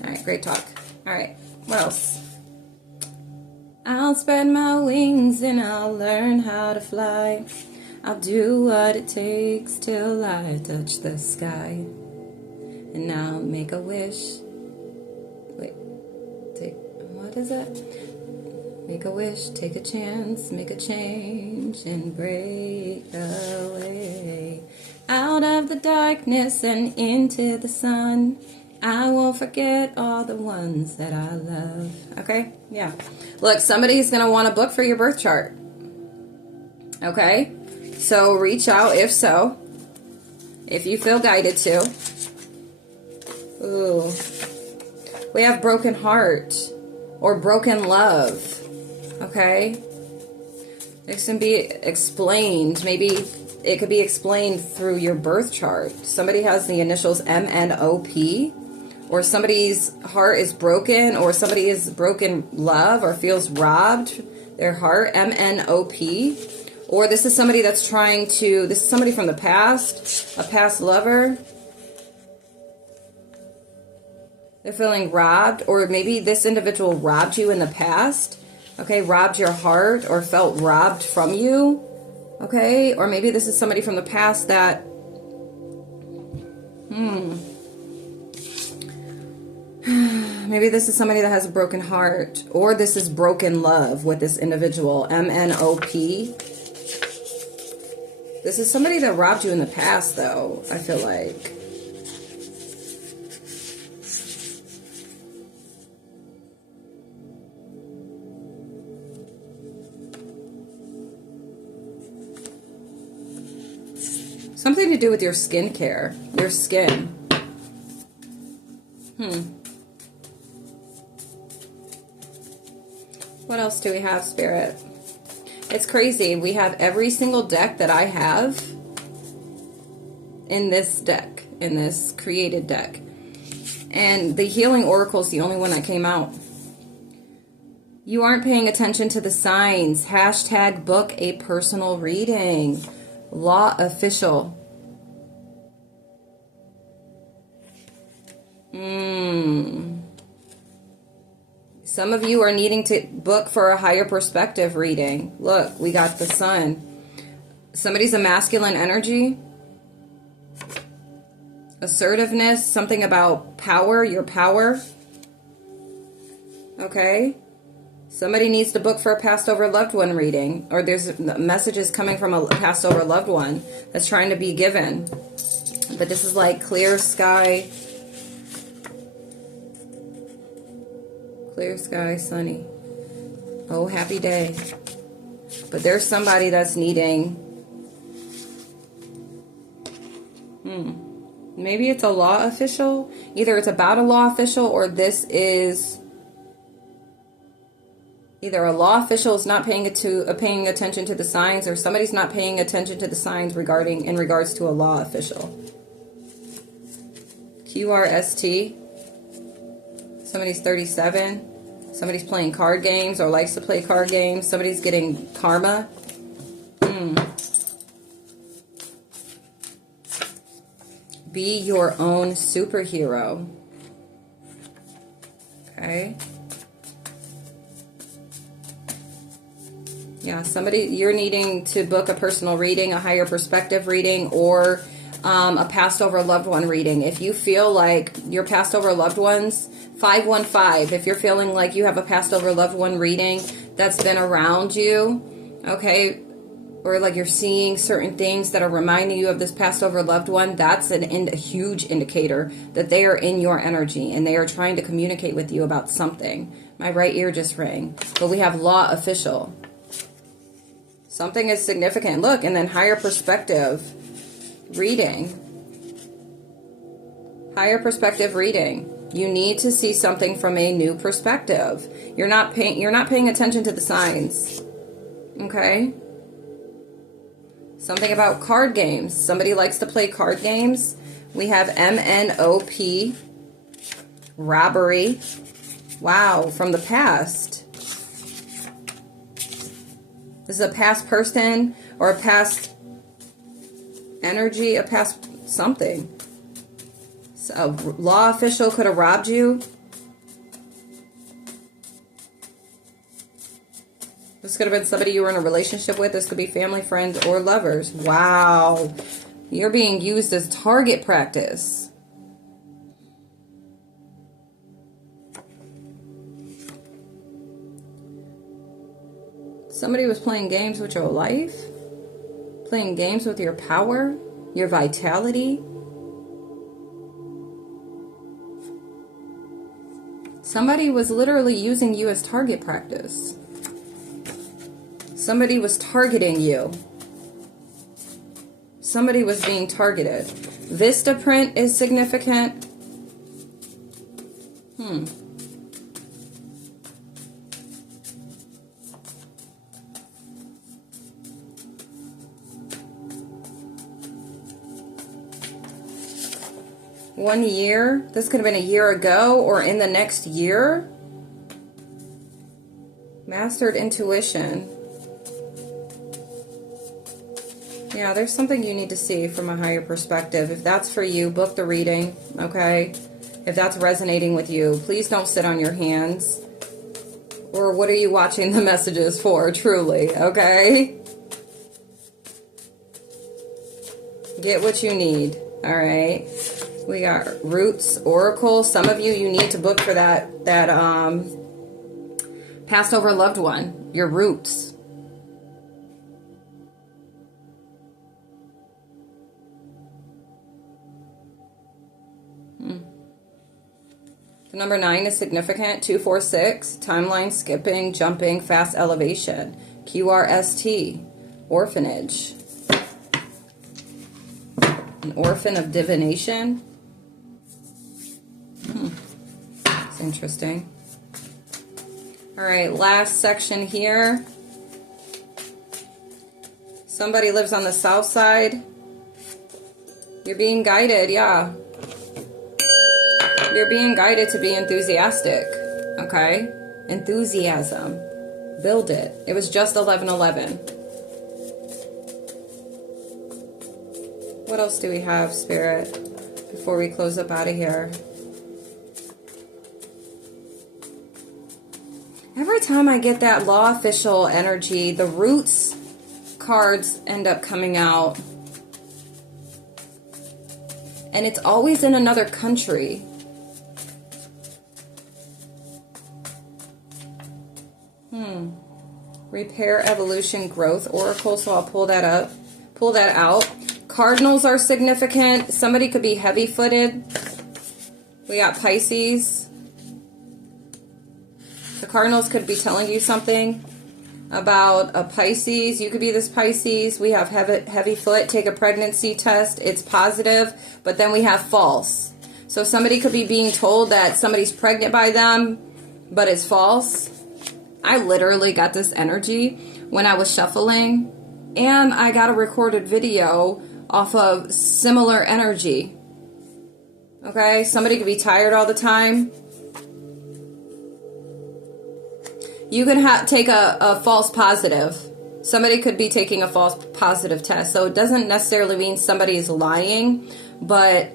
All right, great talk. All right, what else? I'll spread my wings and I'll learn how to fly. I'll do what it takes till I touch the sky. And I'll make a wish. What is it? Make a wish, take a chance, make a change, and break away. Out of the darkness and into the sun, I won't forget all the ones that I love. Okay? Yeah. Look, somebody's going to want a book for your birth chart. Okay? So reach out if you feel guided to. Ooh. We have broken heart or broken love. Okay, it can be explained. Maybe it could be explained through your birth chart. Somebody has the initials MNOP, or somebody's heart is broken, or somebody is broken love or feels robbed their heart, MNOP. Or this is somebody that's this is somebody from the past, a past lover. They're feeling robbed, or maybe this individual robbed you in the past. Okay, robbed your heart or felt robbed from you. Okay, or maybe this is somebody from the past that maybe this is somebody that has a broken heart, or this is broken love with this individual, MNOP. This is somebody that robbed you in the past, though, I feel like. Something to do with your skincare, your skin. What else do we have, Spirit? It's crazy. We have every single deck that I have in this deck, in this created deck. And the Healing Oracle is the only one that came out. You aren't paying attention to the signs. Hashtag book a personal reading. Law official. Some of you are needing to book for a higher perspective reading. Look, we got the Sun. Somebody's a masculine energy. Assertiveness, something about power, your power. Okay? Somebody needs to book for a passed over loved one reading, or there's messages coming from a passed over loved one that's trying to be given. But this is like clear sky, sunny. Oh, happy day. But there's somebody that's needing, maybe it's a law official. Either it's about a law official, or this is Either a law official is not paying attention to the signs, or somebody's not paying attention to the signs in regards to a law official. QRST. Somebody's 37. Somebody's playing card games or likes to play card games. Somebody's getting karma. Be your own superhero. Okay. Yeah, you're needing to book a personal reading, a higher perspective reading, or a passed over loved one reading. If you feel like your passed over loved ones, 515, if you're feeling like you have a passed over loved one reading that's been around you, okay, or like you're seeing certain things that are reminding you of this passed over loved one, that's a huge indicator that they are in your energy and they are trying to communicate with you about something. My right ear just rang. But we have law official. Something is significant. Look, and then higher perspective reading. Higher perspective reading. You need to see something from a new perspective. You're not paying attention to the signs. Okay? Something about card games. Somebody likes to play card games. We have MNOP. Robbery. Wow, from the past. This is a past person or a past energy, a past something. So a law official could have robbed you. This could have been somebody you were in a relationship with. This could be family, friends, or lovers. Wow. You're being used as target practice. Somebody was playing games with your life, playing games with your power, your vitality. Somebody was literally using you as target practice. Somebody was targeting you. Somebody was being targeted. Vistaprint is significant. 1 year. This could have been a year ago or in the next year. Mastered intuition. Yeah, there's something you need to see from a higher perspective. If that's for you, book the reading, okay? If that's resonating with you, please don't sit on your hands. Or what are you watching the messages for, truly, okay? Get what you need, all right? We got Roots Oracle. Some of you need to book for that passed over loved one, your roots. The number 9 is significant. 246, timeline skipping, jumping, fast elevation. QRST, orphanage. An orphan of divination. It's interesting. All right, last section here. Somebody lives on the south side. You're being guided, yeah. You're being guided to be enthusiastic, okay? Enthusiasm. Build it. It was just 11:11. What else do we have, Spirit, before we close up out of here? Every time I get that law official energy, the Roots cards end up coming out. And it's always in another country. Repair, evolution, growth, oracle. So I'll pull that out. Cardinals are significant. Somebody could be heavy-footed. We got Pisces. The Cardinals could be telling you something about a Pisces. You could be this Pisces. We have heavy foot. Take a pregnancy test. It's positive, but then we have false. So somebody could be being told that somebody's pregnant by them, but it's false. I literally got this energy when I was shuffling, and I got a recorded video off of similar energy. Okay, somebody could be tired all the time. You can take a false positive. Somebody could be taking a false positive test. So it doesn't necessarily mean somebody is lying, but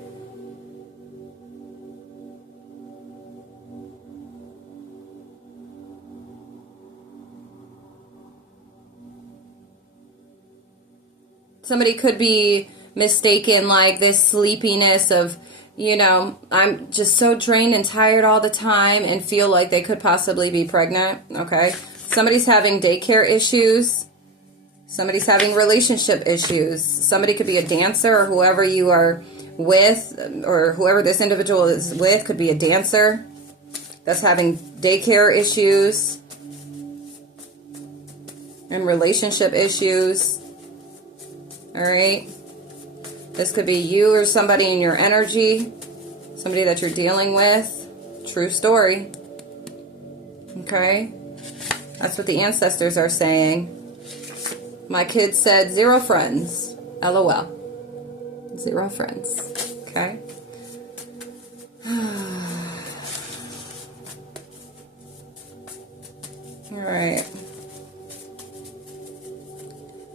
somebody could be mistaken, like this sleepiness of, you know, I'm just so drained and tired all the time, and feel like they could possibly be pregnant. Okay. Somebody's having daycare issues. Somebody's having relationship issues. Somebody could be a dancer, or whoever you are with, or whoever this individual is with could be a dancer that's having daycare issues and relationship issues. All right. This could be you or somebody in your energy, somebody that you're dealing with. True story. Okay. That's what the ancestors are saying. My kid said 0 friends. LOL. 0 friends. Okay. All right.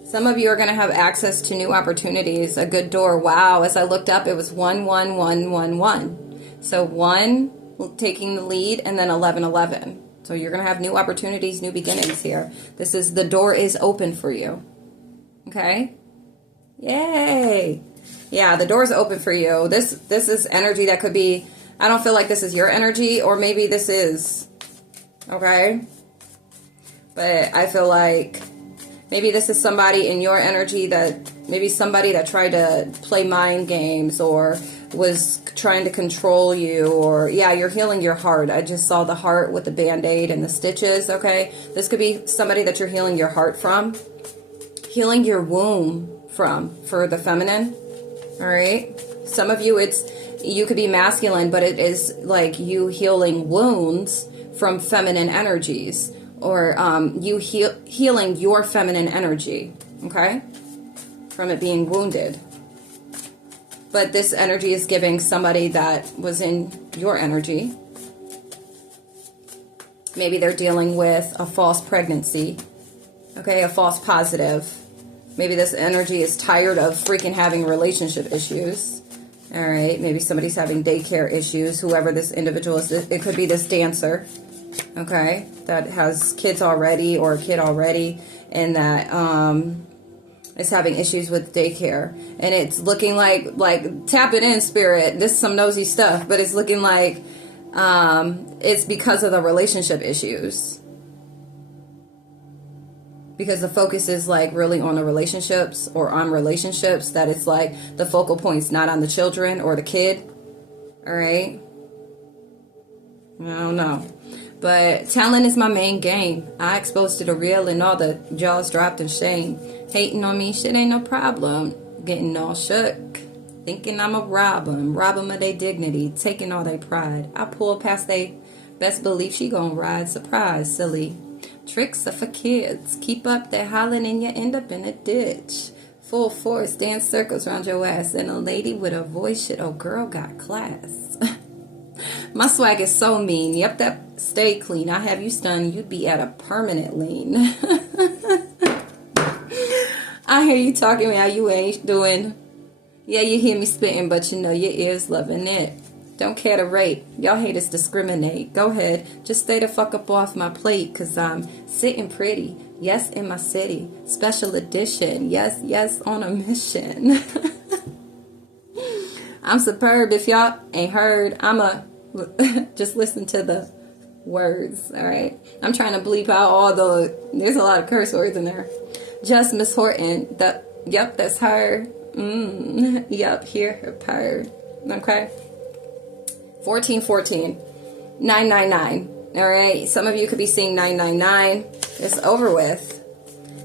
Some of you are going to have access to new opportunities, a good door. Wow. As I looked up, it was 11111. So 1 taking the lead, and then 1111. So you're going to have new opportunities, new beginnings here. This is, the door is open for you. Okay? Yay. Yeah, the door is open for you. This is energy that could be, I don't feel like this is your energy, or maybe this is. Okay? But I feel like maybe this is somebody in your energy that, maybe somebody that tried to play mind games or was trying to control you, or yeah, you're healing your heart. I just saw the heart with the band-aid and the stitches. Okay, this could be somebody that you're healing your heart from, healing your womb from, for the feminine. All right, some of you, you could be masculine, but it is like you healing wounds from feminine energies, or you healing your feminine energy. Okay, from it being wounded. But this energy is giving somebody that was in your energy. Maybe they're dealing with a false pregnancy. Okay, a false positive. Maybe this energy is tired of freaking having relationship issues. All right, maybe somebody's having daycare issues. Whoever this individual is, it could be this dancer. Okay, that has kids already, or a kid already, and that is having issues with daycare. And it's looking like tap it in, spirit. This is some nosy stuff, but it's looking like it's because of the relationship issues. Because the focus is like really on the relationships, or on relationships, that it's like the focal point's not on the children or the kid. All right. I don't know. But talent is my main game. I exposed to the real, and all the jaws dropped in shame. Hating on me, shit ain't no problem. Getting all shook. Thinking I'm a rob 'em of their dignity, taking all their pride. I pull past they best believe she gon' ride. Surprise, silly. Tricks are for kids. Keep up that hollering and you end up in a ditch. Full force, dance circles around your ass. And a lady with a voice, shit, oh girl got class. My swag is so mean. Yep, that stay clean. I have you stunned. You'd be at a permanent lean. I hear you talking how you ain't doing. Yeah, you hear me spitting, but you know your ears loving it. Don't care to rate. Y'all haters discriminate. Go ahead. Just stay the fuck up off my plate, cause I'm sitting pretty. Yes, in my city. Special edition. Yes, yes, on a mission. I'm superb. If y'all ain't heard, just listen to the words, all right? I'm trying to bleep out there's a lot of curse words in there. Just Miss Horton. Yep, that's her. Yep, hear her purr. Okay. 1414. 999. All right. Some of you could be seeing 999. It's over with.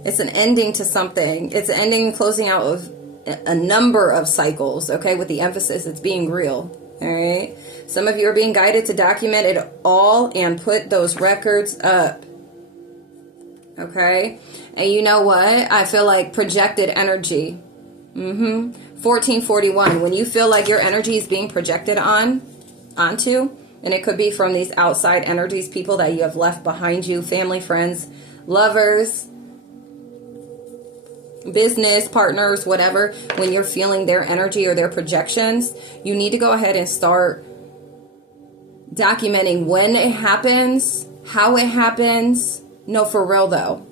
It's an ending to something. It's an ending and closing out of a number of cycles. Okay. With the emphasis, it's being real. All right. Some of you are being guided to document it all and put those records up. Okay? And you know what? I feel like projected energy. 1441. When you feel like your energy is being projected onto, and it could be from these outside energies, people that you have left behind you, family, friends, lovers, business partners, whatever. When you're feeling their energy or their projections, you need to go ahead and start documenting when it happens, how it happens. No, for real though,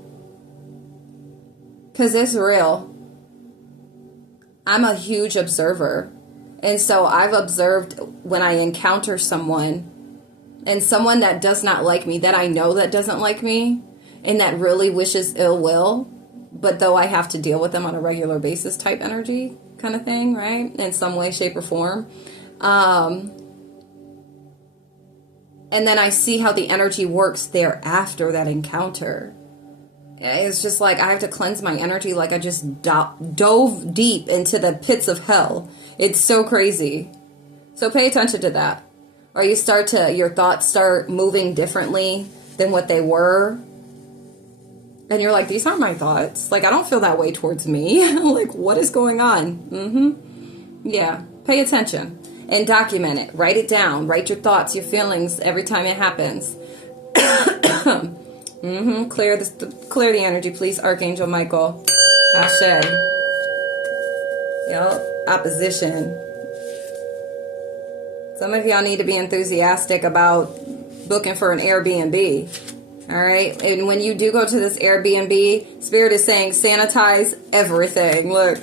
because it's real. I'm a huge observer, and so I've observed when I encounter someone, and someone that does not like me, that I know that doesn't like me, and that really wishes ill will, but though I have to deal with them on a regular basis type energy kind of thing, right? In some way, shape, or form. And then I see how the energy works thereafter that encounter. It's just like I have to cleanse my energy like I just dove deep into the pits of hell. It's so crazy. So pay attention to that. Or your thoughts start moving differently than what they were. And you're like, these aren't my thoughts. Like, I don't feel that way towards me. Like, what is going on? Yeah, pay attention and document it. Write it down. Write your thoughts, your feelings every time it happens. Clear the energy, please, Archangel Michael. Ashe. Yep. Opposition. Some of y'all need to be enthusiastic about booking for an Airbnb. All right. And when you do go to this Airbnb, Spirit is saying sanitize everything. Look.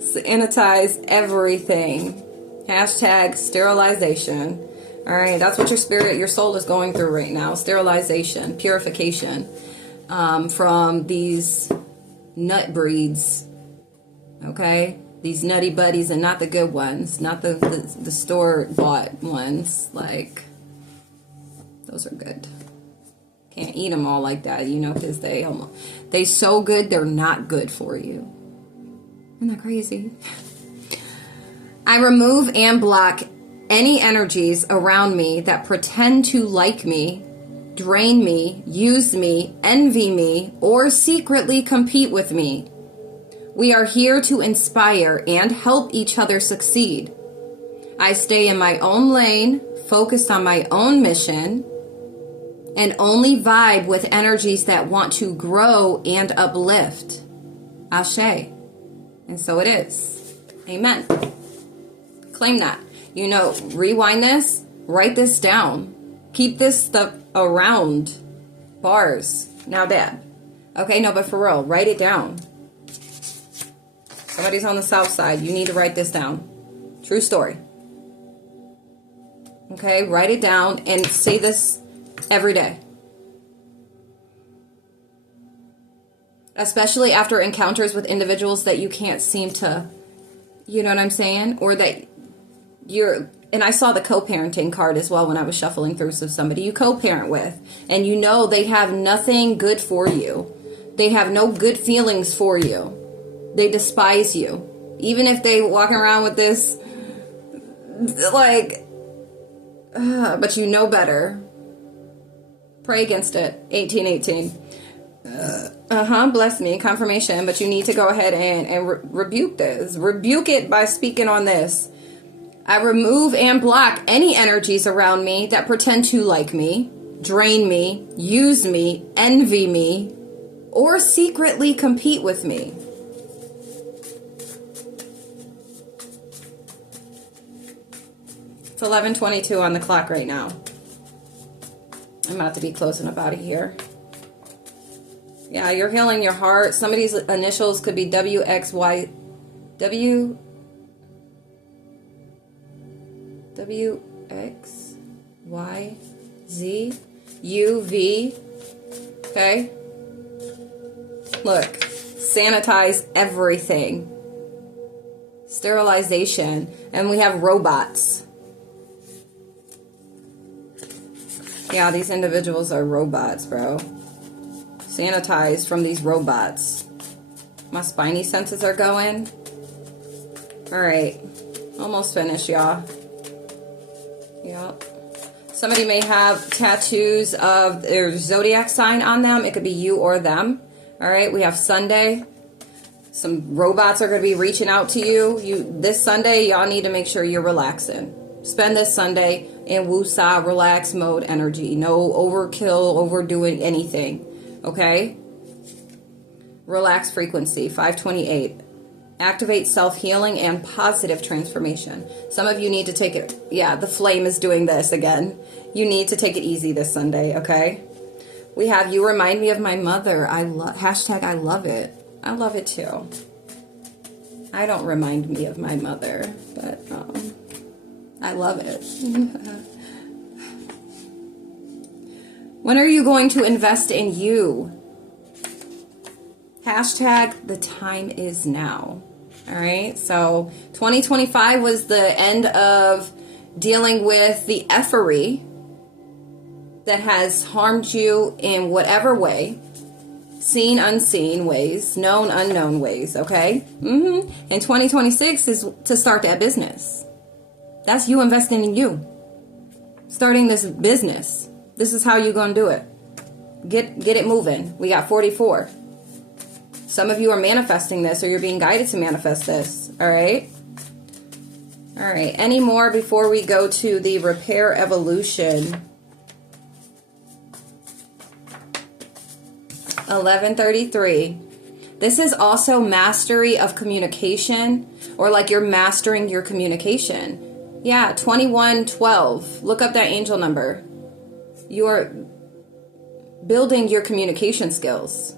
Sanitize everything. Hashtag sterilization. All right. That's what your soul is going through right now. Sterilization, purification from these nut breeds. Okay. These nutty buddies, and not the good ones. Not the store-bought ones. Like, those are good. Can't eat them all like that, because they so good they're not good for you. Isn't that crazy? I remove and block any energies around me that pretend to like me, drain me, use me, envy me, or secretly compete with me. We are here to inspire and help each other succeed. I stay in my own lane, focused on my own mission, and only vibe with energies that want to grow and uplift. Ashe. And so it is. Amen. Claim that. Rewind this, write this down. Keep this stuff around. Bars. Now, Dad. Okay, no, but for real, write it down. Somebody's on the south side. You need to write this down. True story. Okay, write it down and say this every day. Especially after encounters with individuals that you can't seem to, you know what I'm saying? Or that and I saw the co-parenting card as well when I was shuffling through somebody you co-parent with. And they have nothing good for you. They have no good feelings for you. They despise you. Even if they walk around with this, but you know better. Pray against it. 1818. Bless me. Confirmation. But you need to go ahead and rebuke this. Rebuke it by speaking on this. I remove and block any energies around me that pretend to like me, drain me, use me, envy me, or secretly compete with me. It's 11:22 on the clock right now. I'm about to be closing up out of here. Yeah, you're healing your heart. Somebody's initials could be WXY. WXYZUV. Okay? Look. Sanitize everything. Sterilization. And we have robots. Yeah, these individuals are robots, bro. Sanitize from these robots. My spiny senses are going. Alright. Almost finished, y'all. Yep. Somebody may have tattoos of their zodiac sign on them. It could be you or them. All right, we have Sunday. Some robots are going to be reaching out to you. This Sunday, y'all need to make sure you're relaxing. Spend this Sunday in Wusa, relax mode energy. No overkill, overdoing anything. Okay? Relax frequency, 528. Activate self-healing and positive transformation. Some of you need to take it. Yeah, the flame is doing this again. You need to take it easy this Sunday, okay? We have you remind me of my mother. Hashtag I love it. I love it too. I don't remind me of my mother, but I love it. When are you going to invest in you? Hashtag the time is now. All right. So 2025 was the end of dealing with the effery that has harmed you in whatever way. Seen, unseen ways, known, unknown ways, okay? And 2026 is to start that business. That's you investing in you. Starting this business. This is how you're going to do it. Get it moving. We got 44. Some of you are manifesting this or you're being guided to manifest this, all right? All right, any more before we go to the repair evolution? 1133. This is also mastery of communication, or like you're mastering your communication. Yeah, 2112. Look up that angel number. You're building your communication skills.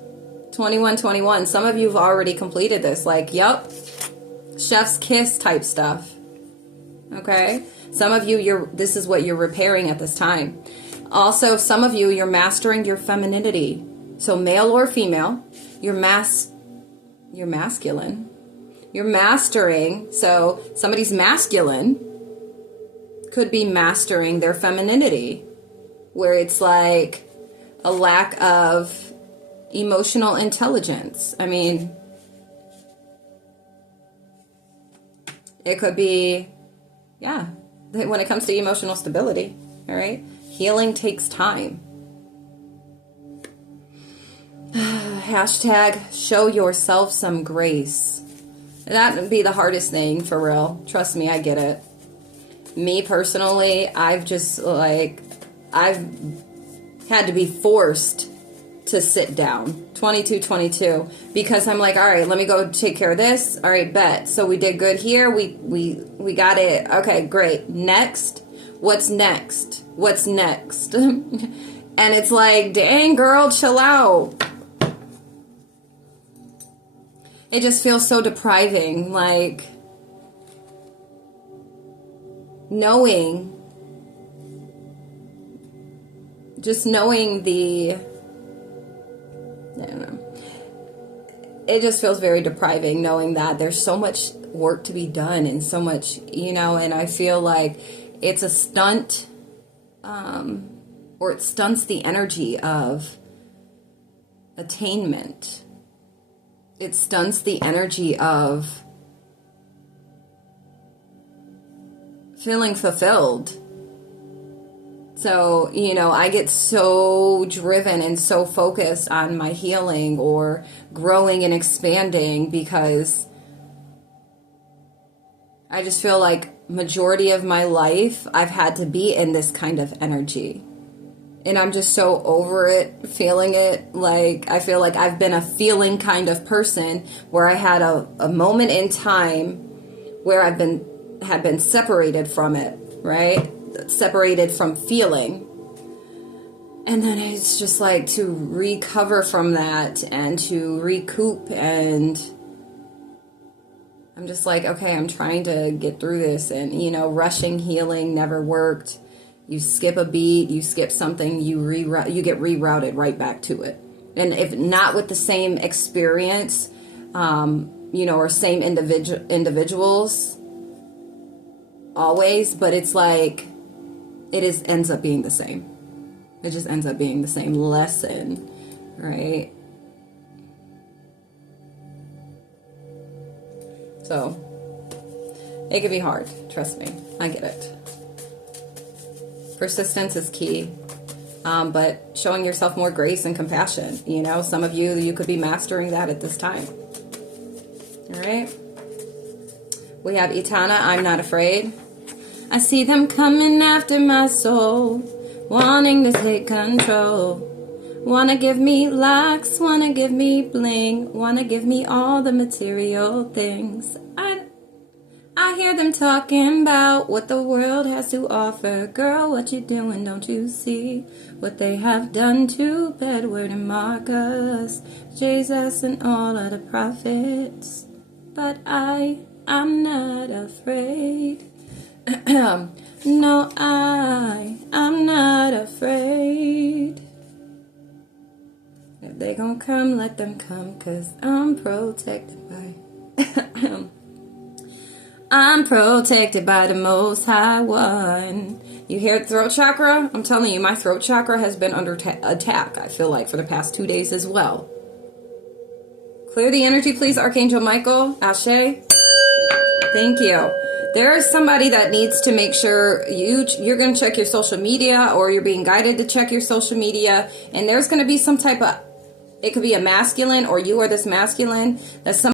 2121. Some of you have already completed this. Like, yup, chef's kiss type stuff. Okay? Some of you, this is what you're repairing at this time. Also, some of you, you're mastering your femininity. So male or female, you're masculine. You're mastering. So somebody's masculine could be mastering their femininity, where it's like a lack of emotional intelligence. I mean, it could be, yeah, when it comes to emotional stability, all right? Healing takes time. Hashtag show yourself some grace. That would be the hardest thing, for real. Trust me, I get it. Me personally, I've had to be forced to sit down. 2222, because I'm like, all right, let me go take care of this. All right, bet. So we did good here. We got it. Okay, great. Next. What's next? What's next? And it's like, dang, girl, chill out. It just feels so depriving, like knowing the, I don't know. It just feels very depriving knowing that there's so much work to be done and so much, and I feel like it's a stunt, or it stunts the energy of attainment. It stunts the energy of feeling fulfilled. So, I get so driven and so focused on my healing or growing and expanding because I just feel like majority of my life I've had to be in this kind of energy. And I'm just so over it, feeling it. Like, I feel like I've been a feeling kind of person where I had a moment in time where had been separated from it, right? Separated from feeling. And then it's just like to recover from that and to recoup, and I'm just like, okay, I'm trying to get through this, and rushing healing never worked. You skip a beat, you skip something, you get rerouted right back to it. And if not with the same experience, or same individuals always, but it's like ends up being the same. It just ends up being the same lesson, right? So it can be hard, trust me. I get it. Persistence is key. But showing yourself more grace and compassion. You know, some of you could be mastering that at this time. All right. We have Etana, I'm not afraid. I see them coming after my soul, wanting to take control. Wanna give me likes, wanna give me bling, wanna give me all the material things. I hear them talking about what the world has to offer. Girl, what you doing? Don't you see what they have done to Bedward and Marcus, Jesus, and all of the prophets? But I'm not afraid. No, I'm not afraid. If they gon' come, let them come, 'cause I'm protected by I'm protected by the Most High One. You hear throat chakra? I'm telling you, my throat chakra has been under attack, I feel like, for the past 2 days as well. Clear the energy, please, Archangel Michael. Ashe. Thank you. There is somebody that needs to make sure you're going to check your social media, or you're being guided to check your social media, and there's going to be some type of, it could be a masculine, or you are this masculine, that's some